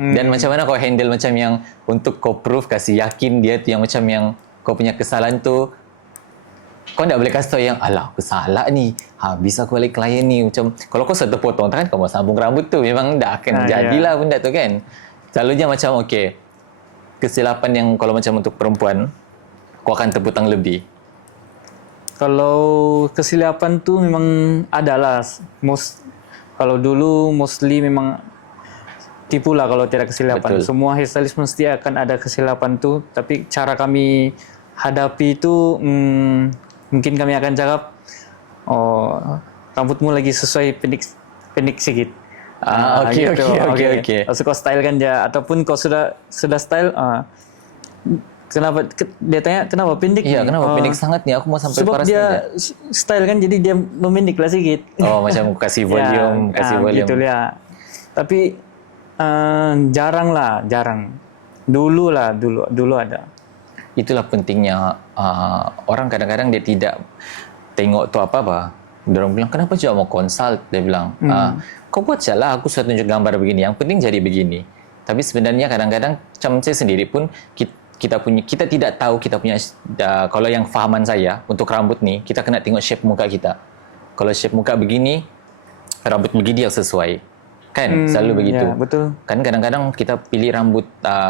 Dan macam mana kau handle macam yang untuk kau proof, kasih yakin dia tu yang macam yang kau punya kesalahan tu kau tak boleh kasih tahu yang alah aku salah ni, habis aku balik klien ni. Macam kalau kau satu potong kan kau mau sambung rambut tu memang dah akan jadilah benda tu kan. Selalunya macam kesilapan yang kalau macam untuk perempuan kau akan terputang lebih. Kalau kesilapan tu memang adalah. Kalau dulu mostly memang tipu lah kalau tidak kesilapan. Betul. Semua hairstylist mesti akan ada kesilapan tu. Tapi cara kami hadapi itu mungkin kami akan cakap rambutmu lagi sesuai pendek sedikit. Okey. Lepas kau style kan dia, ataupun kau sudah style kenapa dia tanya kenapa pendek Ya, ni? kenapa pendek sangat ni? Aku mau sampai Sebab paras dia style kan, jadi dia memendek lah sedikit. macam kasih volume, kasih volume. Gitu ya. Tapi jarang. Dulu ada. Itulah pentingnya orang kadang-kadang dia tidak tengok tu apa-apa. Dia orang bilang kenapa juga mau consult? Dia bilang kau buat je lah, aku sudah tunjuk gambar begini, yang penting jadi begini. Tapi sebenarnya kadang-kadang macam saya sendiri pun kita tidak tahu kita punya kalau yang fahaman saya untuk rambut ni kita kena tengok shape muka kita. Kalau shape muka begini, rambut begini yang sesuai. Kan selalu begitu. Ya, betul. Kan kadang-kadang kita pilih rambut,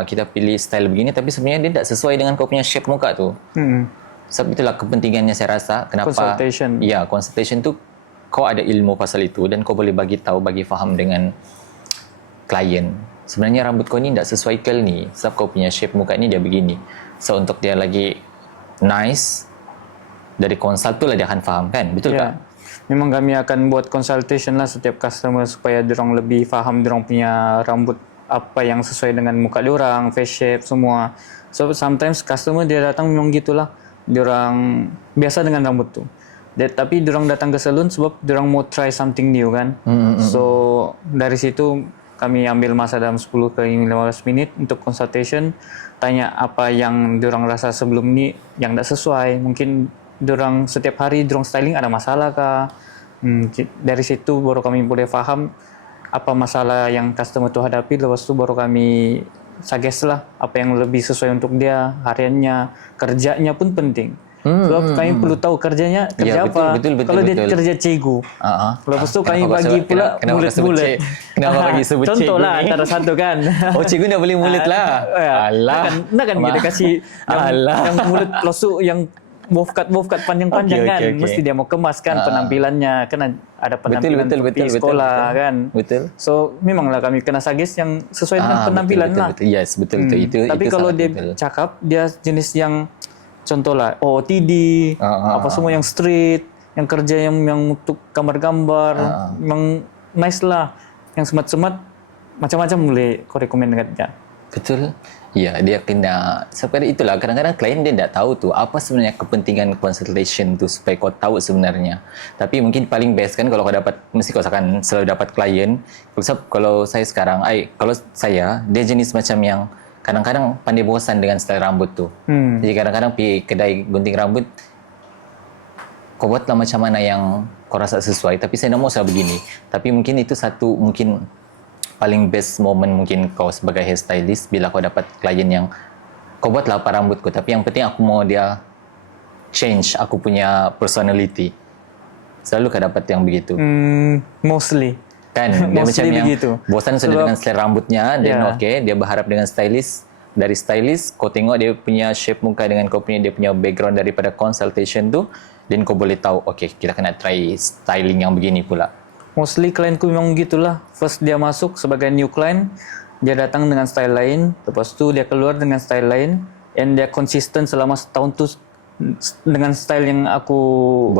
kita pilih style begini tapi sebenarnya dia tidak sesuai dengan kau punya shape muka tu. Sebab itulah kepentingannya saya rasa kenapa Consultation. Ya, consultation tu kau ada ilmu pasal itu dan kau boleh bagi faham dengan klien. Sebenarnya rambut kau ni tidak sesuai ke ni, sebab kau punya shape muka ni dia begini. So untuk dia lagi nice, dari consult tu lah dia akan faham kan? Betul tak? Memang kami akan buat consultation lah setiap customer supaya diorang lebih faham diorang punya rambut apa yang sesuai dengan muka diorang, face shape semua. So sometimes customer dia datang memang gitulah. Diorang biasa dengan rambut tu. Tapi diorang datang ke salon sebab diorang mau try something new kan. So dari situ kami ambil masa dalam 10 ke 15 minit untuk consultation, tanya apa yang diorang rasa sebelum ni yang tak sesuai. Mungkin diorang setiap hari diorang styling ada masalah kah? Dari situ baru kami boleh faham apa masalah yang customer tu hadapi. Lepas tu baru kami suggest lah apa yang lebih sesuai untuk dia, hariannya, kerjanya pun penting. Sebab kami perlu tahu kerja apa. Betul, Kalau dia kerja cikgu, lepas tu kami bagi pula mulut-mulut. Kenapa bagi sebut cikgu? Contoh lah antara satu kan. Cikgu dah boleh mulut lah. Alah. Nak kan kita kasih yang mulut pelosok yang wolf cut panjang-panjang kan. Mesti dia mau kemaskan penampilannya. Kan ada penampilan betul, sekolah kan. Betul. So memanglah kami kena suggest yang sesuai dengan penampilan lah. Betul. Yes, betul. Tapi itu kalau dia betul. cakap dia jenis yang contoh lah OOTD, apa semua yang street, yang kerja yang untuk gambar-gambar, yang nice lah, yang semat-semat, macam-macam boleh kau rekomen dekat dia. Betul. Ya, dia kena seperti itulah. Kadang-kadang klien dia tak tahu tu apa sebenarnya kepentingan consultation tu supaya kau tahu sebenarnya. Tapi mungkin paling best kan kalau kau dapat, mesti kau akan selalu dapat klien. Kalau saya sekarang, kalau saya, dia jenis macam yang kadang-kadang pandai bosan dengan style rambut tu. Jadi kadang-kadang pergi kedai gunting rambut, kau buatlah macam mana yang kau rasa sesuai. Tapi saya nak mau selalu begini. Tapi mungkin itu satu, mungkin paling best moment mungkin kau sebagai hairstylist bila kau dapat klien yang kau buatlah apa rambutku, tapi yang penting aku mau dia change aku punya personality. Selalu kau dapat yang begitu. Mostly. Kan dia macam yang begitu. bosan sudah dengan style rambutnya, dan okay, dia berharap dengan stylist. Dari stylist kau tengok dia punya shape muka dengan kau punya dia punya background daripada consultation tu, dan kau boleh tahu okay, kita kena try styling yang begini pula. Mostly klienku memang gitulah. First dia masuk sebagai new client, dia datang dengan style lain, lepas tu dia keluar dengan style lain, and dia konsisten selama setahun tu dengan style yang aku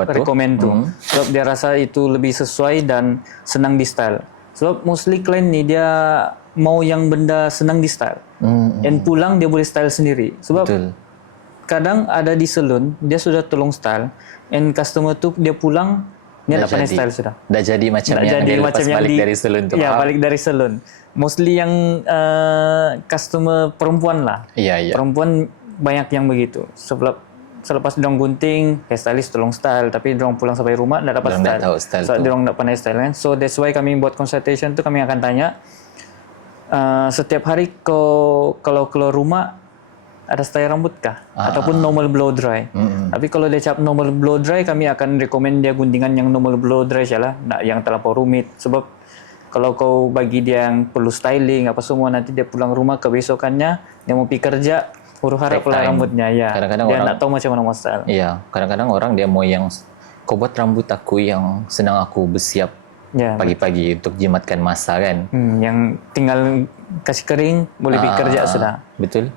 recommend tu. Sebab dia rasa itu lebih sesuai dan senang di style. Sebab mostly client ni dia mau yang benda senang di style. And pulang dia boleh style sendiri. Sebab kadang ada di salon, dia sudah tolong style, and customer tu dia pulang, dia tak pandai style sudah. Dah jadi macam yang dia lepas balik dari salon tu. Ya, balik dari salon. Mostly yang customer perempuan lah. Perempuan banyak yang begitu. Selepas diorang gunting, hairstylist tolong style, tapi diorang pulang sampai rumah tak dapat style. So diorang tak pandai style kan. So that's why kami buat consultation tu, kami akan tanya setiap hari kalau keluar rumah ada style rambut kah? Ataupun normal blow dry. Tapi kalau dia cap normal blow dry, kami akan recommend dia guntingan yang normal blow dry saja lah, tak yang terlampau rumit. Sebab kalau kau bagi dia yang perlu styling apa semua, nanti dia pulang rumah kebesokannya dia mau pergi kerja, huru hara pula rambutnya. Ya. Kadang-kadang dia nak tahu macam mana mau style. Iya, kadang-kadang orang dia mau yang kau buat rambut aku yang senang aku bersiap pagi-pagi untuk jimatkan masa kan. Yang tinggal kasih kering boleh pergi kerja sudah. Betul.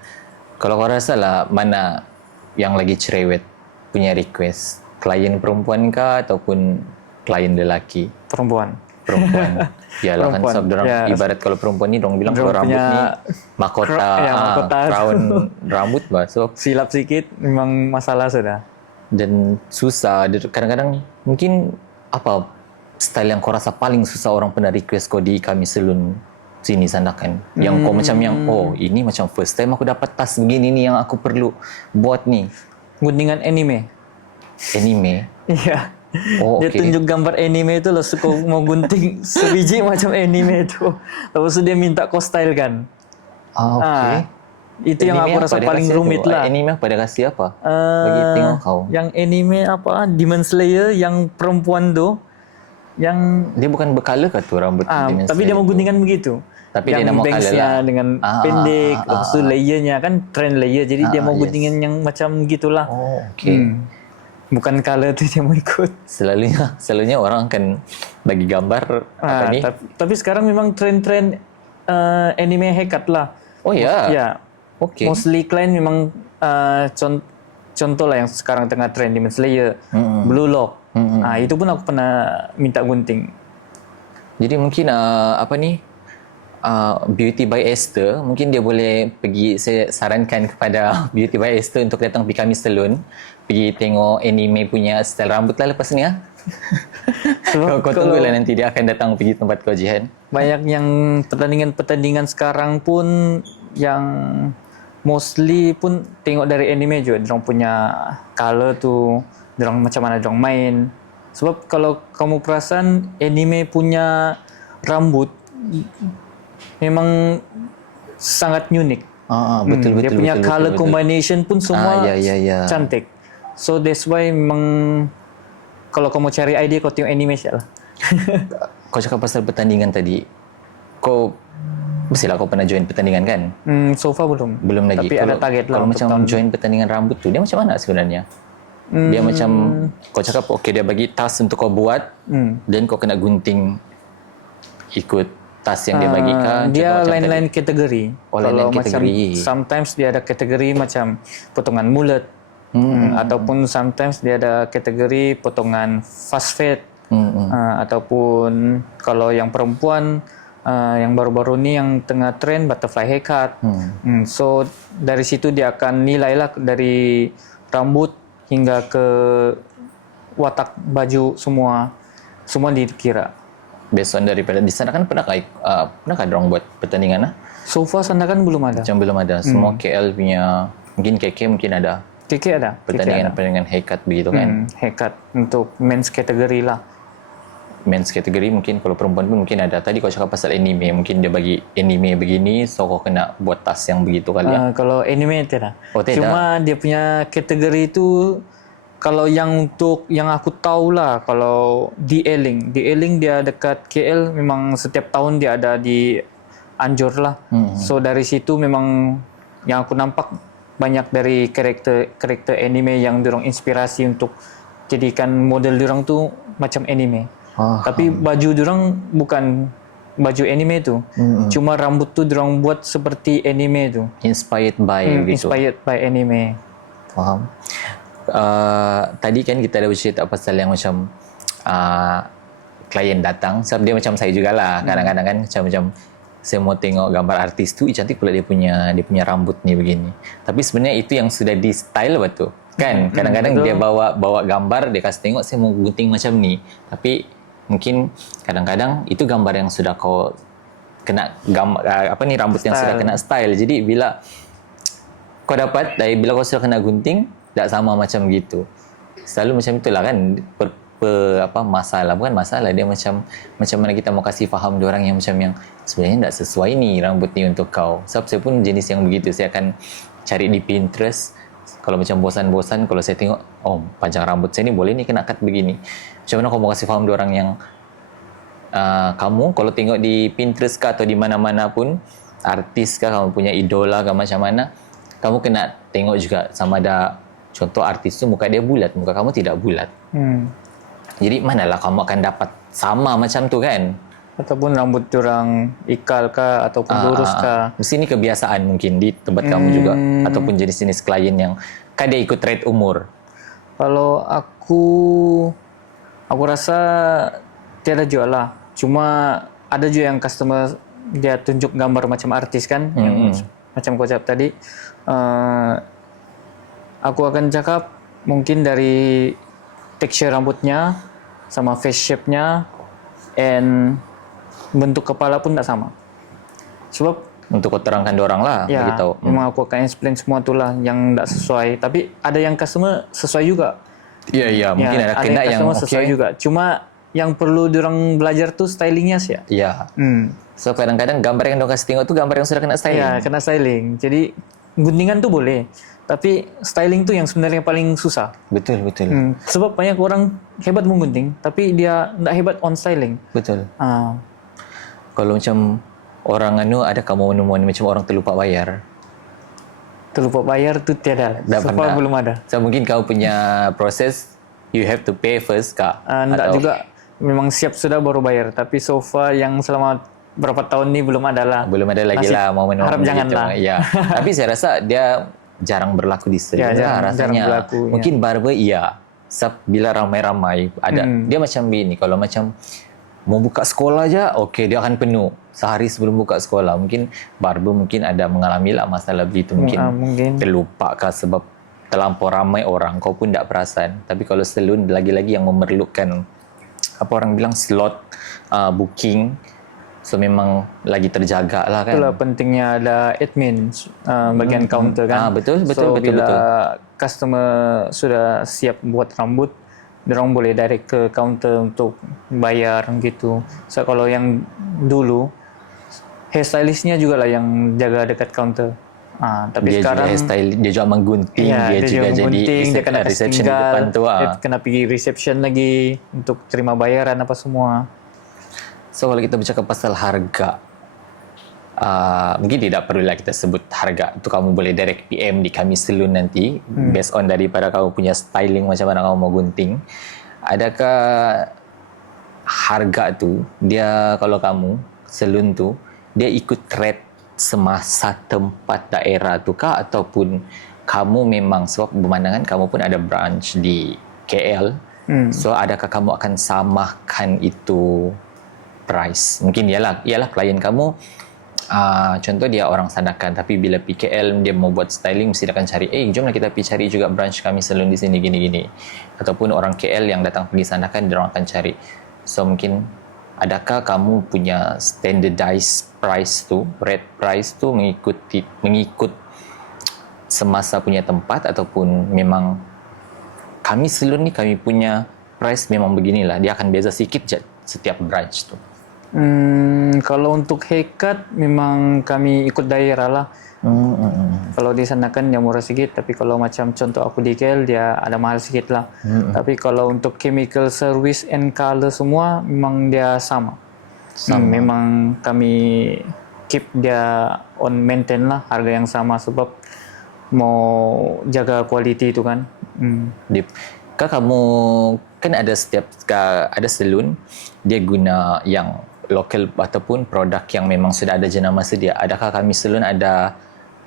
Kalau kau rasa lah mana yang lagi cerewet punya request, klien perempuan kah ataupun klien lelaki? Perempuan. Yalah kan sebab dorang ibarat kalau perempuan ni dorang bilang kalau rambut ni mahkota, crown rambut bah. So silap sikit memang masalah sudah. Dan susah. Kadang-kadang mungkin apa style yang kau rasa paling susah orang pernah request kau di kami salon sini Sandakan, yang kau macam yang ini macam first time aku dapat tas begini ni yang aku perlu buat ni. Guntingan anime. Iya. Dia tunjuk gambar anime itu, lalu kau mau gunting sebiji macam anime itu, lepas itu dia minta kau style kan. Itu yang aku rasa paling rumit lah. Anime pada kasih apa? Bagi tengok kau. Yang anime apa? Demon Slayer yang perempuan tu, yang dia bukan berkala ke tu rambut Demon Slayer, tapi dia mau guntingan begitu. Tapi yang dia nak mau color lah dengan pendek, lepas tu layernya kan trend layer, jadi dia mau guntingan yang macam gitulah. Bukan color tu dia mau ikut. Selalunya orang akan bagi gambar apa ni. Tapi sekarang memang trend-trend anime haircut lah. Oh ya. Ya. Mostly client memang contoh lah yang sekarang tengah trend Demon Slayer, Blue Lock. Itu pun aku pernah minta gunting. Jadi mungkin Beauty by Esther, mungkin dia boleh pergi, saya sarankan kepada Beauty by Esther untuk datang pergi kami salon, pergi tengok anime punya style rambut lah lepas ni ya. Kau tunggulah nanti dia akan datang pergi tempat kau Jihan. Banyak yang pertandingan sekarang pun yang mostly pun tengok dari anime juga, diorang punya color tu, diorang macam mana diorang main. Sebab kalau kamu perasan anime punya rambut memang sangat unik. Betul. Dia punya color combination pun semua cantik. So that's why memang kalau kau mau cari idea, kau tengok anime saja lah. Kau cakap pasal pertandingan tadi. Mestilah kau pernah join pertandingan kan? So far belum. Belum lagi. Tapi ada target lah. Kalau macam join pertandingan rambut tu, dia macam mana sebenarnya? Dia macam kau cakap dia bagi task untuk kau buat, dan kau kena gunting ikut task yang dia bagi kah? Dia lain-lain kategori. Lain-lain kategori. Macam sometimes dia ada kategori macam potongan mulut, ataupun sometimes dia ada kategori potongan fast fade, ataupun kalau yang perempuan Yang baru-baru ni yang tengah trend butterfly haircut. So dari situ dia akan nilai lah dari rambut hingga ke watak baju semua dikira. Based on daripada di sana kan pernahkah dorang buat pertandingan lah? So far sana kan belum ada. Macam belum ada. Semua KL punya, mungkin KK mungkin ada KK ada. pertandingan haircut begitu kan. Haircut untuk men's kategori lah. Men's kategori mungkin, kalau perempuan pun mungkin ada. Tadi kau cakap pasal anime, mungkin dia bagi anime begini, so kau kena buat tas yang begitu kali ya. Kalau anime tidak. Oh, tidak. Cuma dia punya kategori itu, kalau yang untuk yang aku tahu lah, kalau D-Link dia dekat KL, memang setiap tahun dia ada di Anjur lah. So dari situ memang yang aku nampak banyak dari karakter anime yang dorong inspirasi untuk jadikan model dorang tu macam anime. Tapi baju dorang bukan baju anime tu. Cuma rambut tu dorang buat seperti anime tu. Inspired by gitu. Inspired by anime. Faham. Tadi kan kita ada bercerita pasal yang macam klien datang, sebab dia macam saya jugalah. Kadang-kadang kan macam saya mau tengok gambar artis tu, cantik pula dia punya rambut ni begini. Tapi sebenarnya itu yang sudah di style betul. Kan kadang-kadang dia bawa gambar, dia kasih tengok saya mau gunting macam ni. Tapi mungkin kadang-kadang itu gambar yang sudah kau kena rambut yang sudah kena style. Jadi bila kau dapat, bila kau sudah kena gunting, tak sama macam gitu. Selalu macam itulah kan masalah, bukan masalah, dia macam mana kita mau kasih faham diorang yang macam yang sebenarnya tak sesuai ni rambut ni untuk kau. Sebab saya pun jenis yang begitu, saya akan cari di Pinterest. Kalau macam bosan-bosan, kalau saya tengok, oh panjang rambut saya ni boleh ni kena cut begini. Macam mana kau mau kasih faham diorang yang kamu kalau tengok di Pinterest kah atau di mana-mana pun, artis kah, kamu punya idola kah macam mana, kamu kena tengok juga sama ada, contoh artis tu muka dia bulat, muka kamu tidak bulat. Jadi manalah kamu akan dapat sama macam tu kan? Ataupun rambut orang ikal kah ataupun lurus kah. Mesti ni kebiasaan mungkin di tempat kamu juga, ataupun jenis-jenis klien yang kan dia ikut trend umur. Kalau aku rasa tiada juga lah. Cuma ada juga yang customer dia tunjuk gambar macam artis kan, yang macam kau cakap tadi. Aku akan cakap mungkin dari tekstur rambutnya sama face shape-nya and bentuk kepala pun tak sama. Sebab untuk kau terangkan diorang lah, ya, bagi tahu. Memang aku akan explain semua itulah yang tak sesuai. Tapi ada yang customer sesuai juga. Iya, mungkin ada kena yang sesuai juga. Cuma yang perlu diorang belajar tu stylingnya sih ya. Iya. So kadang-kadang gambar yang diorang kasih tengok tu gambar yang sudah kena styling. Ya, kena styling. Jadi guntingan tu boleh. Tapi styling tu yang sebenarnya paling susah. Betul. Sebab banyak orang hebat menggunting, tapi dia tak hebat on styling. Betul. Kalau macam orang ada kamu menemukan macam orang terlupa bayar. Terlupa bayar tu tiada. So far belum ada. So mungkin kau punya proses, you have to pay first kah? Tak juga. Memang siap sudah baru bayar. Tapi so far yang selama berapa tahun ni belum ada lah. Belum ada lagi lah mau menemukan. Harap jangan lah. Ya. Tapi saya rasa dia jarang berlaku di sini. Rasanya. Jarang berlaku, mungkin barber iya. Sebab bila ramai-ramai ada. Dia macam begini. Kalau macam mau buka sekolah aja, okey dia akan penuh. Sehari sebelum buka sekolah, mungkin barber mungkin ada mengalami lah masalah begitu. Mungkin terlupa kah sebab terlampau ramai orang, kau pun tak perasan. Tapi kalau salon lagi-lagi yang memerlukan apa orang bilang slot booking, so memang lagi terjaga lah kan. Itulah pentingnya ada admin bagian counter kan. Betul. Bila customer sudah siap buat rambut, dorang boleh direct ke counter untuk bayar gitu. So kalau yang dulu hairstylistnya juga lah yang jaga dekat counter. Tapi dia sekarang juga dia juga menggunting, dia juga jadi dia kena reception di depan tu. Dia kena pergi reception lagi untuk terima bayaran apa semua. So kalau kita bercakap pasal harga, mungkin tidak perlulah kita sebut harga. Itu kamu boleh direct PM di kami salon nanti, based on daripada kamu punya styling macam mana kamu mau gunting. Adakah harga tu dia, kalau kamu salon tu dia ikut trend semasa tempat daerah tu kah, ataupun kamu memang sebab pemandangan kamu pun ada branch di KL, so adakah kamu akan samakan itu price. Mungkin ialah klien kamu contoh dia orang Sandakan, tapi bila PKL dia mau buat styling mesti dia akan cari, jomlah kita pergi cari juga branch kami salon di sini gini-gini. Ataupun orang KL yang datang pergi Sandakan, dia orang akan cari. So mungkin adakah kamu punya standardized price tu, rate price tu mengikut semasa punya tempat, ataupun memang kami salon ni kami punya price memang beginilah, dia akan beza sikit je setiap branch tu. Kalau untuk haircut memang kami ikut daerah lah. Kalau di sana kan dia murah sikit, tapi kalau macam contoh aku di KL dia ada mahal sikit lah. Tapi kalau untuk chemical service and color semua memang dia sama. Memang kami keep dia on maintain lah harga yang sama sebab mau jaga quality itu kan. Kak, kamu kan ada salon dia guna yang lokal ataupun produk yang memang sudah ada jenama sedia. Adakah kami salon ada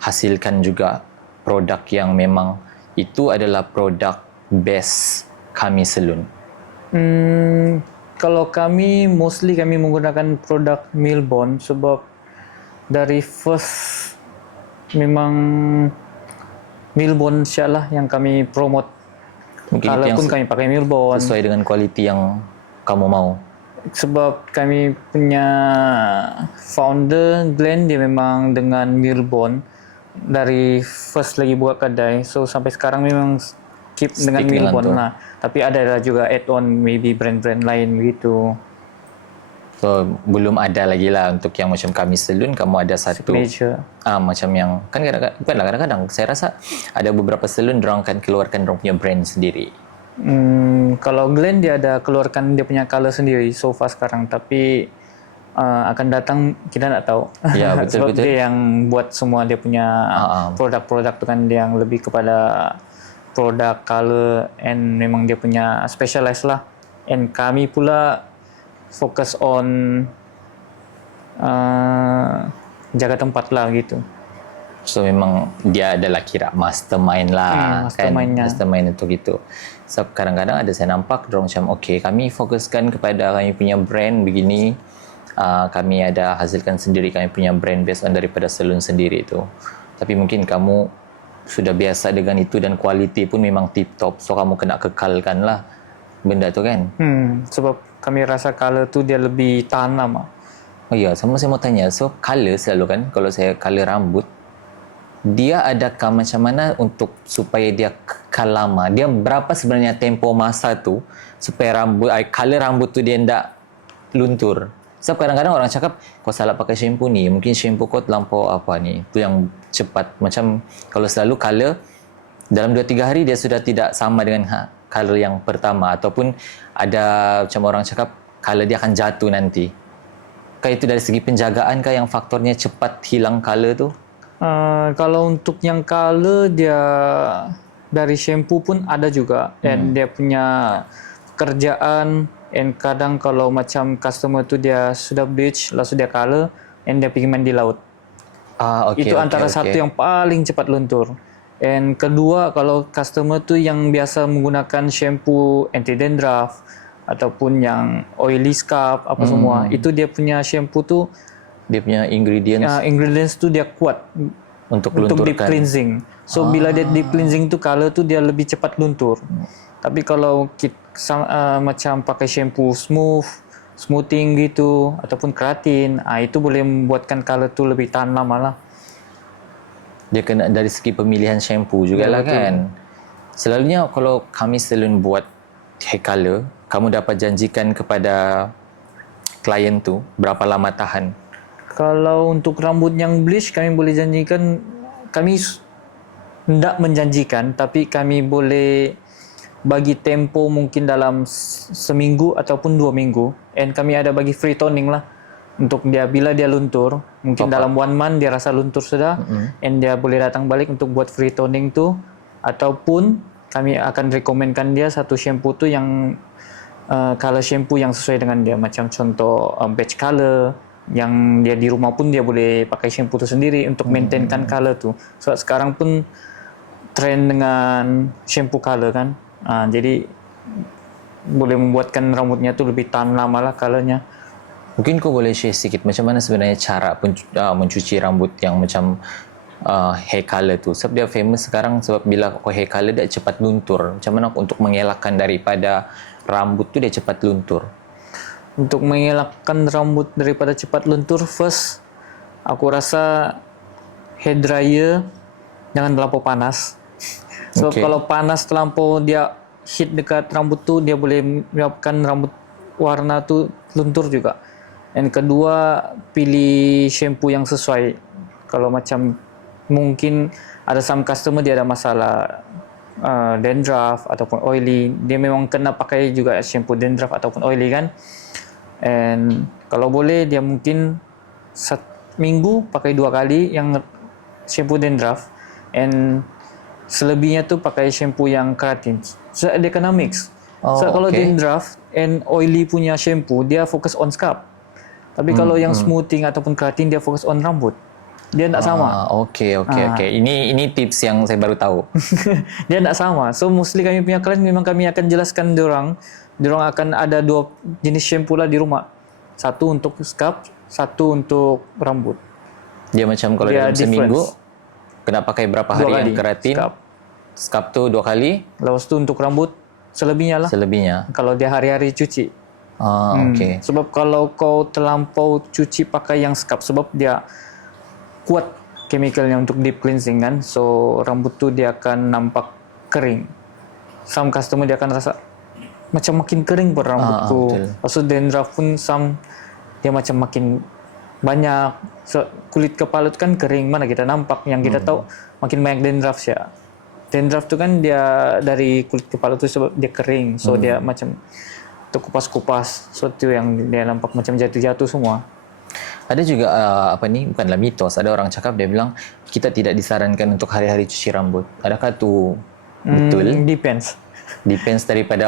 hasilkan juga produk yang memang itu adalah produk best kami salon? Kalau kami mostly kami menggunakan produk Milbon sebab dari first memang Milbon sialah yang kami promote. Mungkin Kalau itu pun kami pakai Milbon sesuai dengan kualiti yang kamu mau. sebab kami punya founder Glenn dia memang dengan Milbon dari first lagi buat kedai, so sampai sekarang memang keep dengan Milbon lah. Tapi ada juga add-on maybe brand-brand lain begitu. So belum ada lagi lah untuk yang macam kami salon, kamu ada satu macam yang kan kadang-kadang saya rasa ada beberapa salon dorang akan keluarkan dorang punya brand sendiri. Kalau Glenn dia ada keluarkan dia punya color sendiri so far sekarang, tapi akan datang kita tak tahu. Ya, betul. Sebab dia yang buat semua dia punya produk-produk tu kan, dia yang lebih kepada produk color and memang dia punya specialize lah. And kami pula fokus on jaga tempat lah gitu. So memang dia adalah kira mastermind lah, mastermind untuk itu. So kadang-kadang ada saya nampak dorang macam kami fokuskan kepada kami punya brand begini, kami ada hasilkan sendiri kami punya brand based on daripada salon sendiri itu. Tapi mungkin kamu sudah biasa dengan itu dan kualiti pun memang tip top, so kamu kena kekalkan lah benda tu kan. Sebab kami rasa color tu dia lebih tahan lama. Oh ya, sama saya mau tanya, so color selalu kan, kalau saya color rambut, dia adakah macam mana untuk supaya dia kekal lama? Dia berapa sebenarnya tempo masa tu supaya color rambut tu dia tidak luntur? Sebab kadang-kadang orang cakap kau salah pakai shampoo ni, mungkin shampoo kau terlampau apa ni, tu yang cepat. Macam kalau selalu color dalam 2-3 hari dia sudah tidak sama dengan color yang pertama, ataupun ada macam orang cakap color dia akan jatuh nanti. Kah itu dari segi penjagaan kah yang faktornya cepat hilang color tu? Kalau untuk yang color dia dari shampoo pun ada juga, dan dia punya kerjaan, and kadang kalau macam customer tu dia sudah bleach lalu dia color and dia pergi mandi laut. Itu antara satu yang paling cepat luntur. And kedua, kalau customer tu yang biasa menggunakan shampoo anti dandruff ataupun yang oily scalp apa semua, itu dia punya shampoo tu dia punya ingredients tu dia kuat untuk deep cleansing. So bila dia deep cleansing tu color tu dia lebih cepat luntur. Tapi kalau kita macam pakai shampoo smoothing gitu ataupun keratin, itu boleh membuatkan color tu lebih tahan lama lah. Dia kena dari segi pemilihan shampoo jugalah kan. Selalunya kalau kami salon buat hair color, kamu dapat janjikan kepada klien tu berapa lama tahan? Kalau untuk rambut yang bleach, kami boleh janjikan, kami tidak menjanjikan, tapi kami boleh bagi tempo mungkin dalam seminggu ataupun 2 minggu. And kami ada bagi free toning lah. Untuk dia, bila dia luntur, mungkin dalam 1 month dia rasa luntur sudah, and dia boleh datang balik untuk buat free toning tu. Ataupun kami akan rekomenkan dia satu shampoo tu yang color shampoo yang sesuai dengan dia. Macam contoh beige color, yang dia di rumah pun dia boleh pakai shampoo tu sendiri untuk maintainkan color tu. So sekarang pun trend dengan shampoo color kan, jadi boleh membuatkan rambutnya tu lebih tahan lama lah colornya. Mungkin kau boleh share sikit macam mana sebenarnya cara mencuci rambut yang macam hair color tu. Sebab dia famous sekarang sebab bila kau hair color dia cepat luntur. Macam mana untuk mengelakkan daripada rambut tu dia cepat luntur? Untuk mengelakkan rambut daripada cepat luntur, first aku rasa hair dryer jangan terlampau panas. Sebab kalau panas terlampau dia heat dekat rambut tu, dia boleh menyebabkan rambut warna tu luntur juga. Dan kedua, pilih shampoo yang sesuai. Kalau macam mungkin ada some customer dia ada masalah dandruff ataupun oily, dia memang kena pakai juga shampoo dandruff ataupun oily kan. And kalau boleh dia mungkin minggu pakai 2 kali yang shampoo dandruff, and selebihnya tu pakai shampoo yang keratin. So dia kena mix. Kalau dandruff and oily punya shampoo dia fokus on scalp. Tapi kalau yang smoothing ataupun keratin dia fokus on rambut. Dia tak sama. Okey. Ini tips yang saya baru tahu. Dia tak sama. So mostly kami punya klien memang kami akan jelaskan diorang akan ada 2 jenis shampoo lah di rumah. Satu untuk scalp, satu untuk rambut. Dia macam kalau dalam seminggu kena pakai berapa hari yang keratin? Scalp tu 2 kali. Lepas tu untuk rambut selebihnya lah. Kalau dia hari-hari cuci. Okey. Sebab kalau kau terlampau cuci pakai yang scalp, sebab dia kuat chemicalnya untuk deep cleansing kan, so rambut tu dia akan nampak kering. Some customer dia akan rasa macam makin kering pun rambutku. Lepas tu dandruff pun dia macam makin banyak. So, kulit kepala tu kan kering, mana kita nampak, yang kita tahu makin banyak dandruff ya. Dandruff tu kan dia dari kulit kepala tu sebab dia kering, so dia macam terkupas-kupas. So tu yang dia nampak macam jatuh-jatuh semua. Ada juga bukanlah mitos, ada orang cakap dia bilang kita tidak disarankan untuk hari-hari cuci rambut. Adakah tu betul? Depends daripada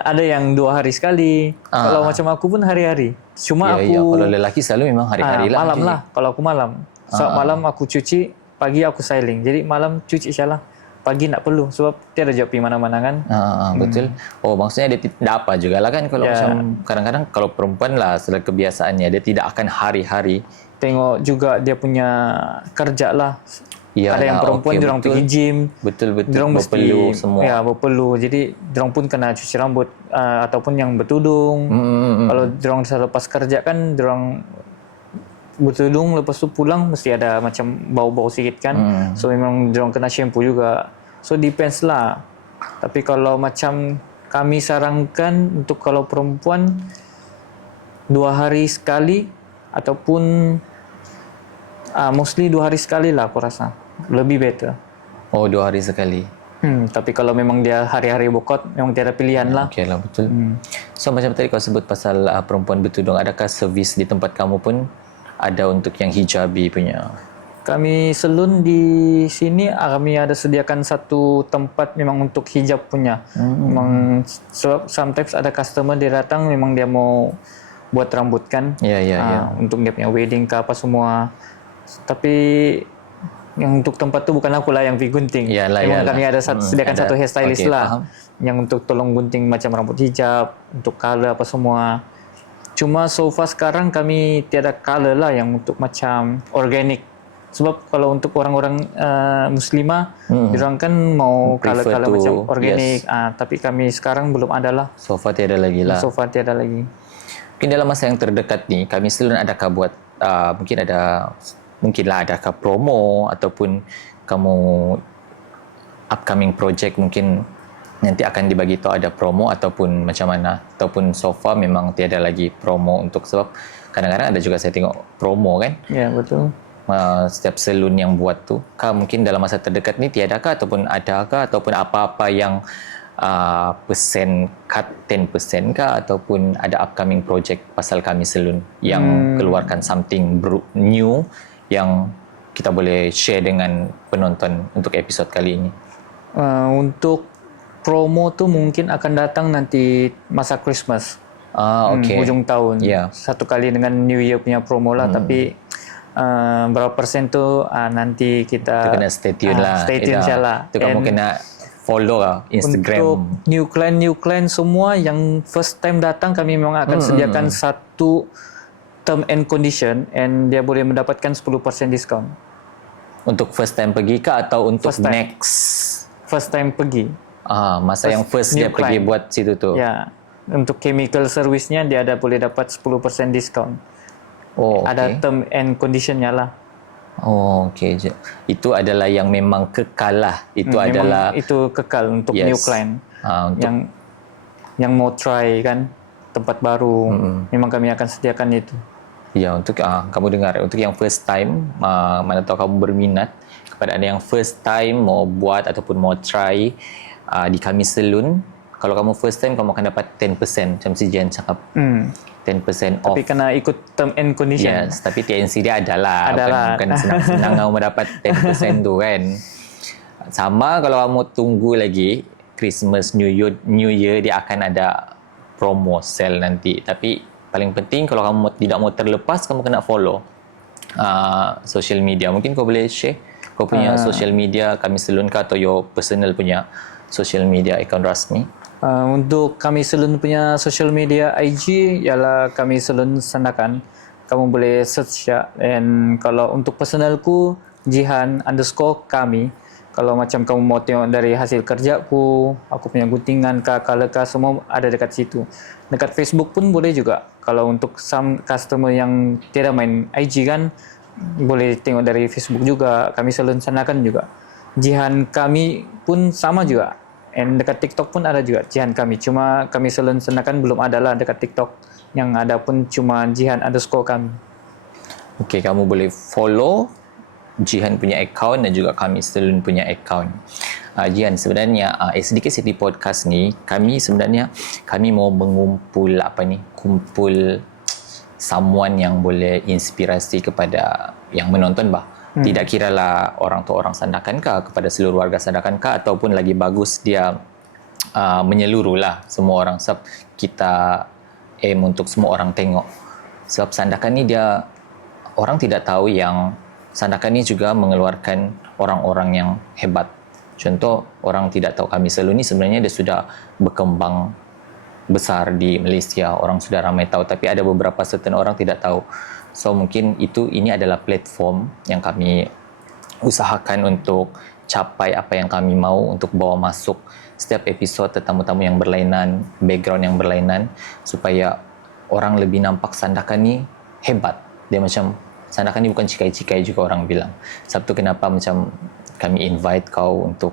ada yang 2 hari sekali. Kalau macam aku pun hari-hari. Cuma kalau lelaki selalu memang hari-hari lah. Malam lah. Kalau aku malam. So malam aku cuci, pagi aku styling. Jadi malam cuci salah. Pagi tak perlu sebab dia ada job pergi mana-mana kan. Betul. Maksudnya dia tidak apa jugalah kan kalau macam kadang-kadang kalau perempuan lah sudah kebiasaannya dia tidak akan hari-hari. Tengok juga dia punya kerja lah. Ada yang perempuan diorang pergi gym. Betul. Berpeluh semua. Ya, berpeluh. Jadi diorang pun kena cuci rambut ataupun yang bertudung. Kalau diorang selepas kerja kan diorang bertudung, lepas tu pulang mesti ada macam bau-bau sikit kan. So memang diorang kena shampoo juga. So depends lah. Tapi kalau macam kami sarankan untuk kalau perempuan 2 hari sekali ataupun mostly 2 hari sekali lah aku rasa. Lebih better. 2 hari sekali. Tapi kalau memang dia hari-hari workout, memang tiada pilihan lah. Okey lah, betul. So macam tadi kau sebut pasal perempuan bertudung, adakah servis di tempat kamu pun ada untuk yang hijabi punya? Kami salon di sini kami ada sediakan satu tempat memang untuk hijab punya. Memang sometimes ada customer dia datang memang dia mau buat rambut kan. Untuk dia punya wedding ke apa semua. Tapi yang untuk tempat tu bukan aku lah yang pergi gunting. Memang kami ada sediakan satu hairstylist lah. Faham. Yang untuk tolong gunting macam rambut hijab, untuk color apa semua. Cuma so far sekarang kami tiada color lah yang untuk macam organik. Sebab kalau untuk orang-orang muslimah, diorang kan mau color-color macam organik. Tapi kami sekarang belum ada lah. So far tiada lagi. Mungkin dalam masa yang terdekat ni, kami selalu adakah buat, mungkinlah adakah promo ataupun kamu upcoming project mungkin nanti akan dibagi tahu ada promo ataupun macam mana, ataupun so far memang tiada lagi promo untuk, sebab kadang-kadang ada juga saya tengok promo kan. Ya, betul. Setiap salon yang buat tu, mungkin dalam masa terdekat ni tiadakah ataupun adakah ataupun apa-apa yang persen cut 10% kah ataupun ada upcoming project pasal kami salon yang keluarkan something new yang kita boleh share dengan penonton untuk episod kali ini? Untuk promo tu mungkin akan datang nanti masa Christmas. Hujung tahun. Satu kali dengan New Year punya promo lah. Tapi berapa persen tu nanti kita kena stay tune lah. Stay tune insyaAllah. Itu kamu kena follow lah Instagram. Untuk new client semua yang first time datang, kami memang akan sediakan satu term and condition, and dia boleh mendapatkan 10% diskaun. Untuk first time pergi ke atau untuk First time. next? First time pergi. Masa yang first dia new pergi client. buat situ tu. Ya, untuk chemical service-nya dia ada boleh dapat 10% diskaun. Oh, Ada okay. term and condition-nya lah. Oh, okay. Itu adalah yang memang kekal lah. Itu adalah Memang itu kekal untuk Yes. new client. untuk Yang mau try kan tempat baru, memang kami akan sediakan itu. Ya, untuk kamu dengar, untuk yang first time, mana tahu kamu berminat, kepada anda yang first time mau buat ataupun mau try di kami salon, kalau kamu first time kamu akan dapat 10%, macam si Jen cakap. 10% off. Tapi kena ikut term and condition. Yes, tapi TNC dia adalah. Adalah. Bukan senang-senang kamu mendapat 10% tu kan. Sama kalau kamu tunggu lagi Christmas, New Year dia akan ada promo sale nanti. Tapi paling penting kalau kamu tidak mau terlepas, kamu kena follow social media. Mungkin kau boleh share kau punya social media kami salon ke atau your personal punya social media account rasmi. Untuk kami salon punya social media IG ialah kami salon Sandakan. Kamu boleh search ya. And kalau untuk personalku Jihan_kami. Kalau macam kamu mau tengok dari hasil kerjaku, aku punya guntingan kah, semua ada dekat situ. Dekat Facebook pun boleh juga. Kalau untuk some customer yang tidak main IG kan, boleh tengok dari Facebook juga. Kami salon Sandakan juga. Jihan kami pun sama juga. And dekat TikTok pun ada juga Jihan kami. Cuma kami salon Sandakan belum ada lah dekat TikTok. Yang ada pun cuma Jihan_kami. Okey, kamu boleh follow Jihan punya account dan juga kami salon punya account. Jihan, sebenarnya SDK City Podcast ni kami mau mengumpul kumpul someone yang boleh inspirasi kepada yang menonton bah. Tidak kiralah orang tu orang Sandakan kah, kepada seluruh warga Sandakan kah, ataupun lagi bagus dia menyeluruh lah semua orang. Sebab kita aim untuk semua orang tengok. Sebab Sandakan ni dia orang tidak tahu yang Sandakan ni juga mengeluarkan orang-orang yang hebat. Contoh, orang tidak tahu kami salon ni sebenarnya dia sudah berkembang besar di Malaysia. Orang sudah ramai tahu, tapi ada beberapa certain orang tidak tahu. So mungkin ini adalah platform yang kami usahakan untuk capai apa yang kami mau, untuk bawa masuk setiap episod tetamu-tamu yang berlainan, background yang berlainan, supaya orang lebih nampak Sandakan ni hebat. Dia macam Sandakan ni bukan cikai-cikai juga orang bilang. Sebab tu kenapa macam kami invite kau untuk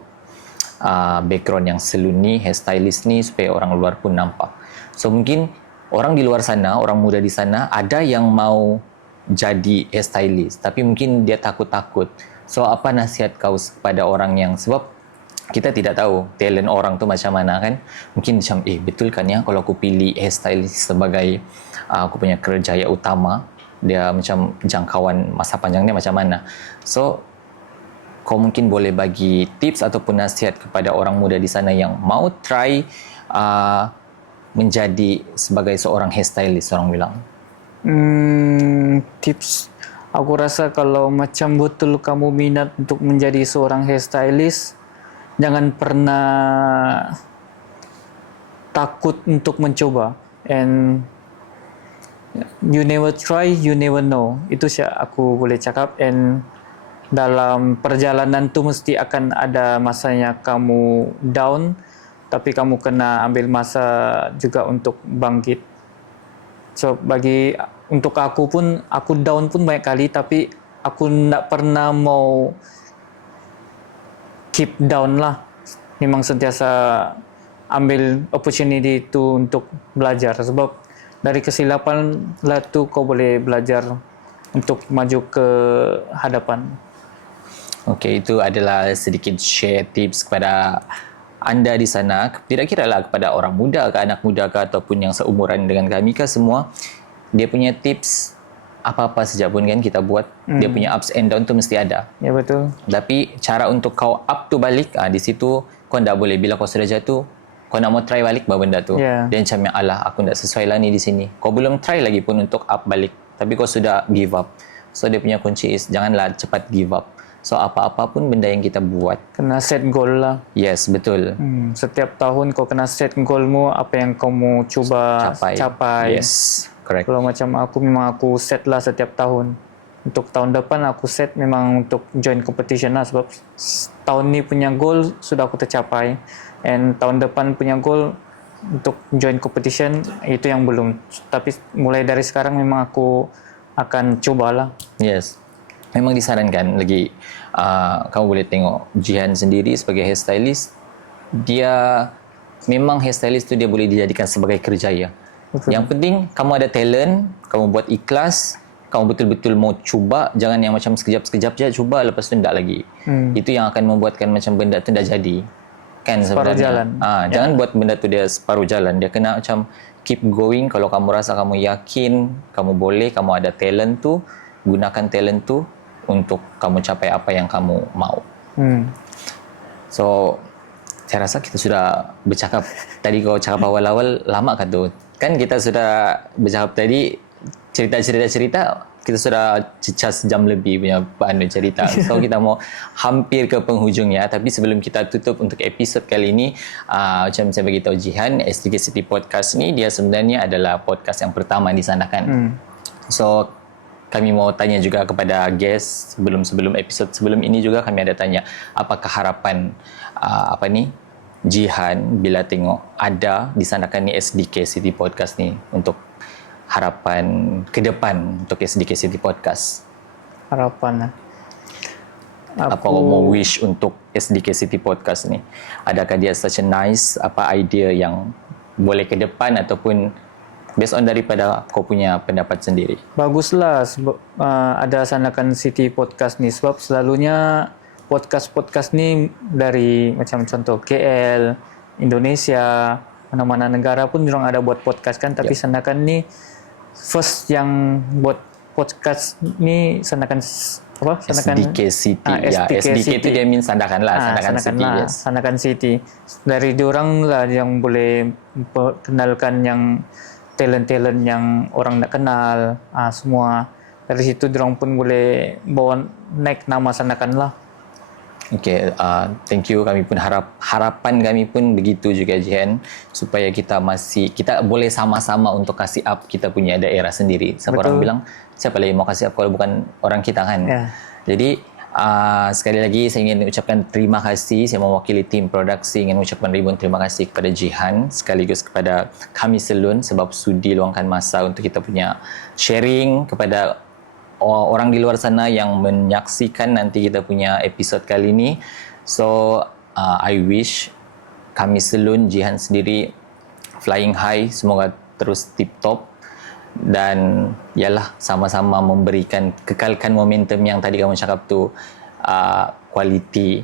background yang salon ni, hairstylist ni, supaya orang luar pun nampak. So mungkin orang di luar sana, orang muda di sana, ada yang mau jadi hairstylist, tapi mungkin dia takut-takut. So apa nasihat kau kepada orang yang, sebab kita tidak tahu talent orang tu macam mana kan. Mungkin macam betul kan ya kalau aku pilih hairstylist sebagai aku punya kerjaya utama, dia macam jangkauan masa panjangnya macam mana. So kau mungkin boleh bagi tips ataupun nasihat kepada orang muda di sana yang mau try menjadi sebagai seorang hairstylist, orang bilang. Tips aku rasa kalau macam betul kamu minat untuk menjadi seorang hairstylist, jangan pernah takut untuk mencoba. And you never try, you never know. Itu sih aku boleh cakap. And dalam perjalanan tu mesti akan ada masanya kamu down, tapi kamu kena ambil masa juga untuk bangkit. So untuk aku pun, aku down pun banyak kali, tapi aku tak pernah mau keep down lah. Memang sentiasa ambil opportunity itu untuk belajar, sebab dari kesilapan lah tu kau boleh belajar untuk maju ke hadapan. Okey, itu adalah sedikit share tips kepada anda di sana. Tidak kiralah kepada orang muda ke, anak muda ke, ataupun yang seumuran dengan kami ke, semua. Dia punya tips apa-apa saja pun kan kita buat. Dia punya ups and down tu mesti ada. Ya betul. Tapi cara untuk kau up tu balik, di situ kau tak boleh. Bila kau sudah jatuh, kau nak mau try balik benda tu. Yeah. Dia macam, alah aku tak sesuai lah ni di sini. Kau belum try lagi pun untuk up balik, tapi kau sudah give up. So dia punya kunci is janganlah cepat give up. So apa-apa pun benda yang kita buat, Kena set goal lah. yes, betul, Setiap tahun kau kena set goalmu, apa yang kau mau cuba capai. Yes. Correct. Kalau macam aku memang aku set lah setiap tahun. Untuk tahun depan aku set memang untuk join competition lah, sebab tahun ni punya goal sudah aku tercapai, and tahun depan punya goal untuk join competition itu yang belum. Tapi mulai dari sekarang memang aku akan cobalah. Yes. Memang disarankan lagi, kamu boleh tengok Jihan sendiri sebagai hairstylist, dia memang hairstylist tu dia boleh dijadikan sebagai kerjaya. Betul. Yang penting kamu ada talent, kamu buat ikhlas, kamu betul-betul mau cuba, jangan yang macam sekejap-sekejap je cuba lepas tu tak lagi. Itu yang akan membuatkan macam benda tu dah jadi. Kan Separuh sebenarnya. jalan. Jangan buat benda tu dia separuh jalan. Dia kena macam keep going. Kalau kamu rasa kamu yakin, kamu boleh, kamu ada talent tu, gunakan talent tu untuk kamu capai apa yang kamu mau. So, saya rasa kita sudah bercakap tadi, kau cakap awal-awal lama kan tu. Kan kita sudah bercakap tadi cerita-cerita, kita sudah cecah sejam lebih punya cerita. So kita mau hampir ke penghujungnya, tapi sebelum kita tutup untuk episod kali ini, macam saya beritahu Jihan, SDK City Podcast ni dia sebenarnya adalah podcast yang pertama disanakan. So kami mau tanya juga kepada guest sebelum episod sebelum ini juga kami ada tanya apakah harapan Jihan bila tengok ada disanakan ni SDK City Podcast ni, untuk harapan ke depan untuk SDK City Podcast. Harapan Apa kau mau wish untuk SDK City Podcast ni? Adakah dia such a nice idea yang boleh ke depan, ataupun based on daripada kau punya pendapat sendiri? baguslah sebab ada sanakan City Podcast ni, sebab selalunya podcast ni dari macam contoh KL, Indonesia, mana-mana negara pun orang ada buat podcast kan, tapi sanakan ni first yang buat podcast ni sanakan SDK City. SDK itu dia mean sandakan lah, Sandakan City. Yes. Sanakan City. Dari diorang lah yang boleh kenalkan yang talent-talent yang orang nak kenal, semua. Dari situ diorang pun boleh bawa naik nama Sanakan lah. Okay, thank you. Kami pun harapan kami pun begitu juga Jihan, supaya kita boleh sama-sama untuk kasih up kita punya daerah sendiri. Siapa orang bilang, siapa lagi mau kasih up kalau bukan orang kita kan? Jadi sekali lagi saya ingin ucapkan terima kasih. Saya mewakili tim produksi ingin ucapkan ribuan terima kasih kepada Jihan, sekaligus kepada kami Selun sebab sudi luangkan masa untuk kita punya sharing kepada orang di luar sana yang menyaksikan nanti kita punya episod kali ini. So I wish kami Selun, Jihan sendiri flying high, semoga terus tip top, dan yalah sama-sama kekalkan momentum yang tadi kamu cakap tu, quality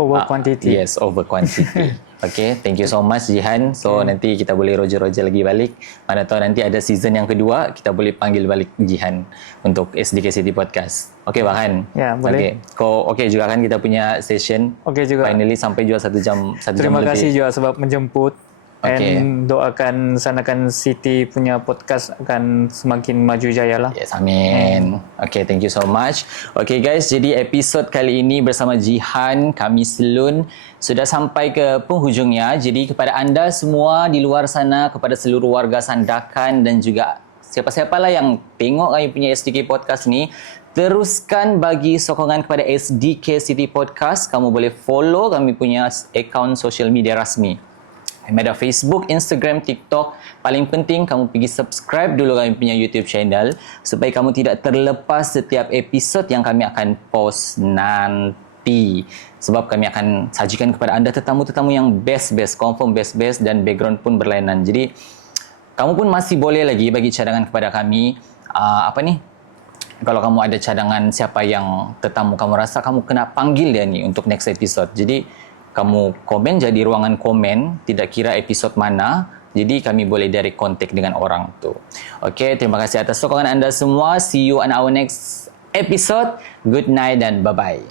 over quantity. Yes, over quantity. Okay, thank you so much Jihan. So nanti kita boleh roger-roger lagi balik. Mana tahu nanti ada season yang kedua, kita boleh panggil balik Jihan untuk SDK City Podcast. Okay Bahan? Ya, boleh. Okay. Kau okay juga kan kita punya session? Okay juga. Finally sampai juga 1 jam lebih. Terima kasih juga sebab menjemput. Okay. And doakan Sanakan City punya podcast akan semakin maju jaya lah. Yes, amin. Okay, thank you so much. Okay guys, jadi episod kali ini bersama Jihan, kami Selun, sudah sampai ke penghujungnya. Jadi kepada anda semua di luar sana, kepada seluruh warga Sandakan dan juga siapa-siapalah yang tengok kami punya SDK Podcast ni, teruskan bagi sokongan kepada SDK City Podcast. Kamu boleh follow kami punya akaun social media rasmi. Kami ada Facebook, Instagram, TikTok. Paling penting kamu pergi subscribe dulu kami punya YouTube channel supaya kamu tidak terlepas setiap episod yang kami akan post nanti. Sebab kami akan sajikan kepada anda tetamu-tetamu yang best-best, confirm best-best, dan background pun berlainan. Jadi kamu pun masih boleh lagi bagi cadangan kepada kami. Kalau kamu ada cadangan siapa yang tetamu kamu rasa kamu kena panggil dia ni untuk next episode. Jadi kamu komen jadi ruangan komen, tidak kira episod mana. Jadi kami boleh direct contact dengan orang tu. Okay, terima kasih atas sokongan anda semua. See you on our next episode. Good night dan bye-bye.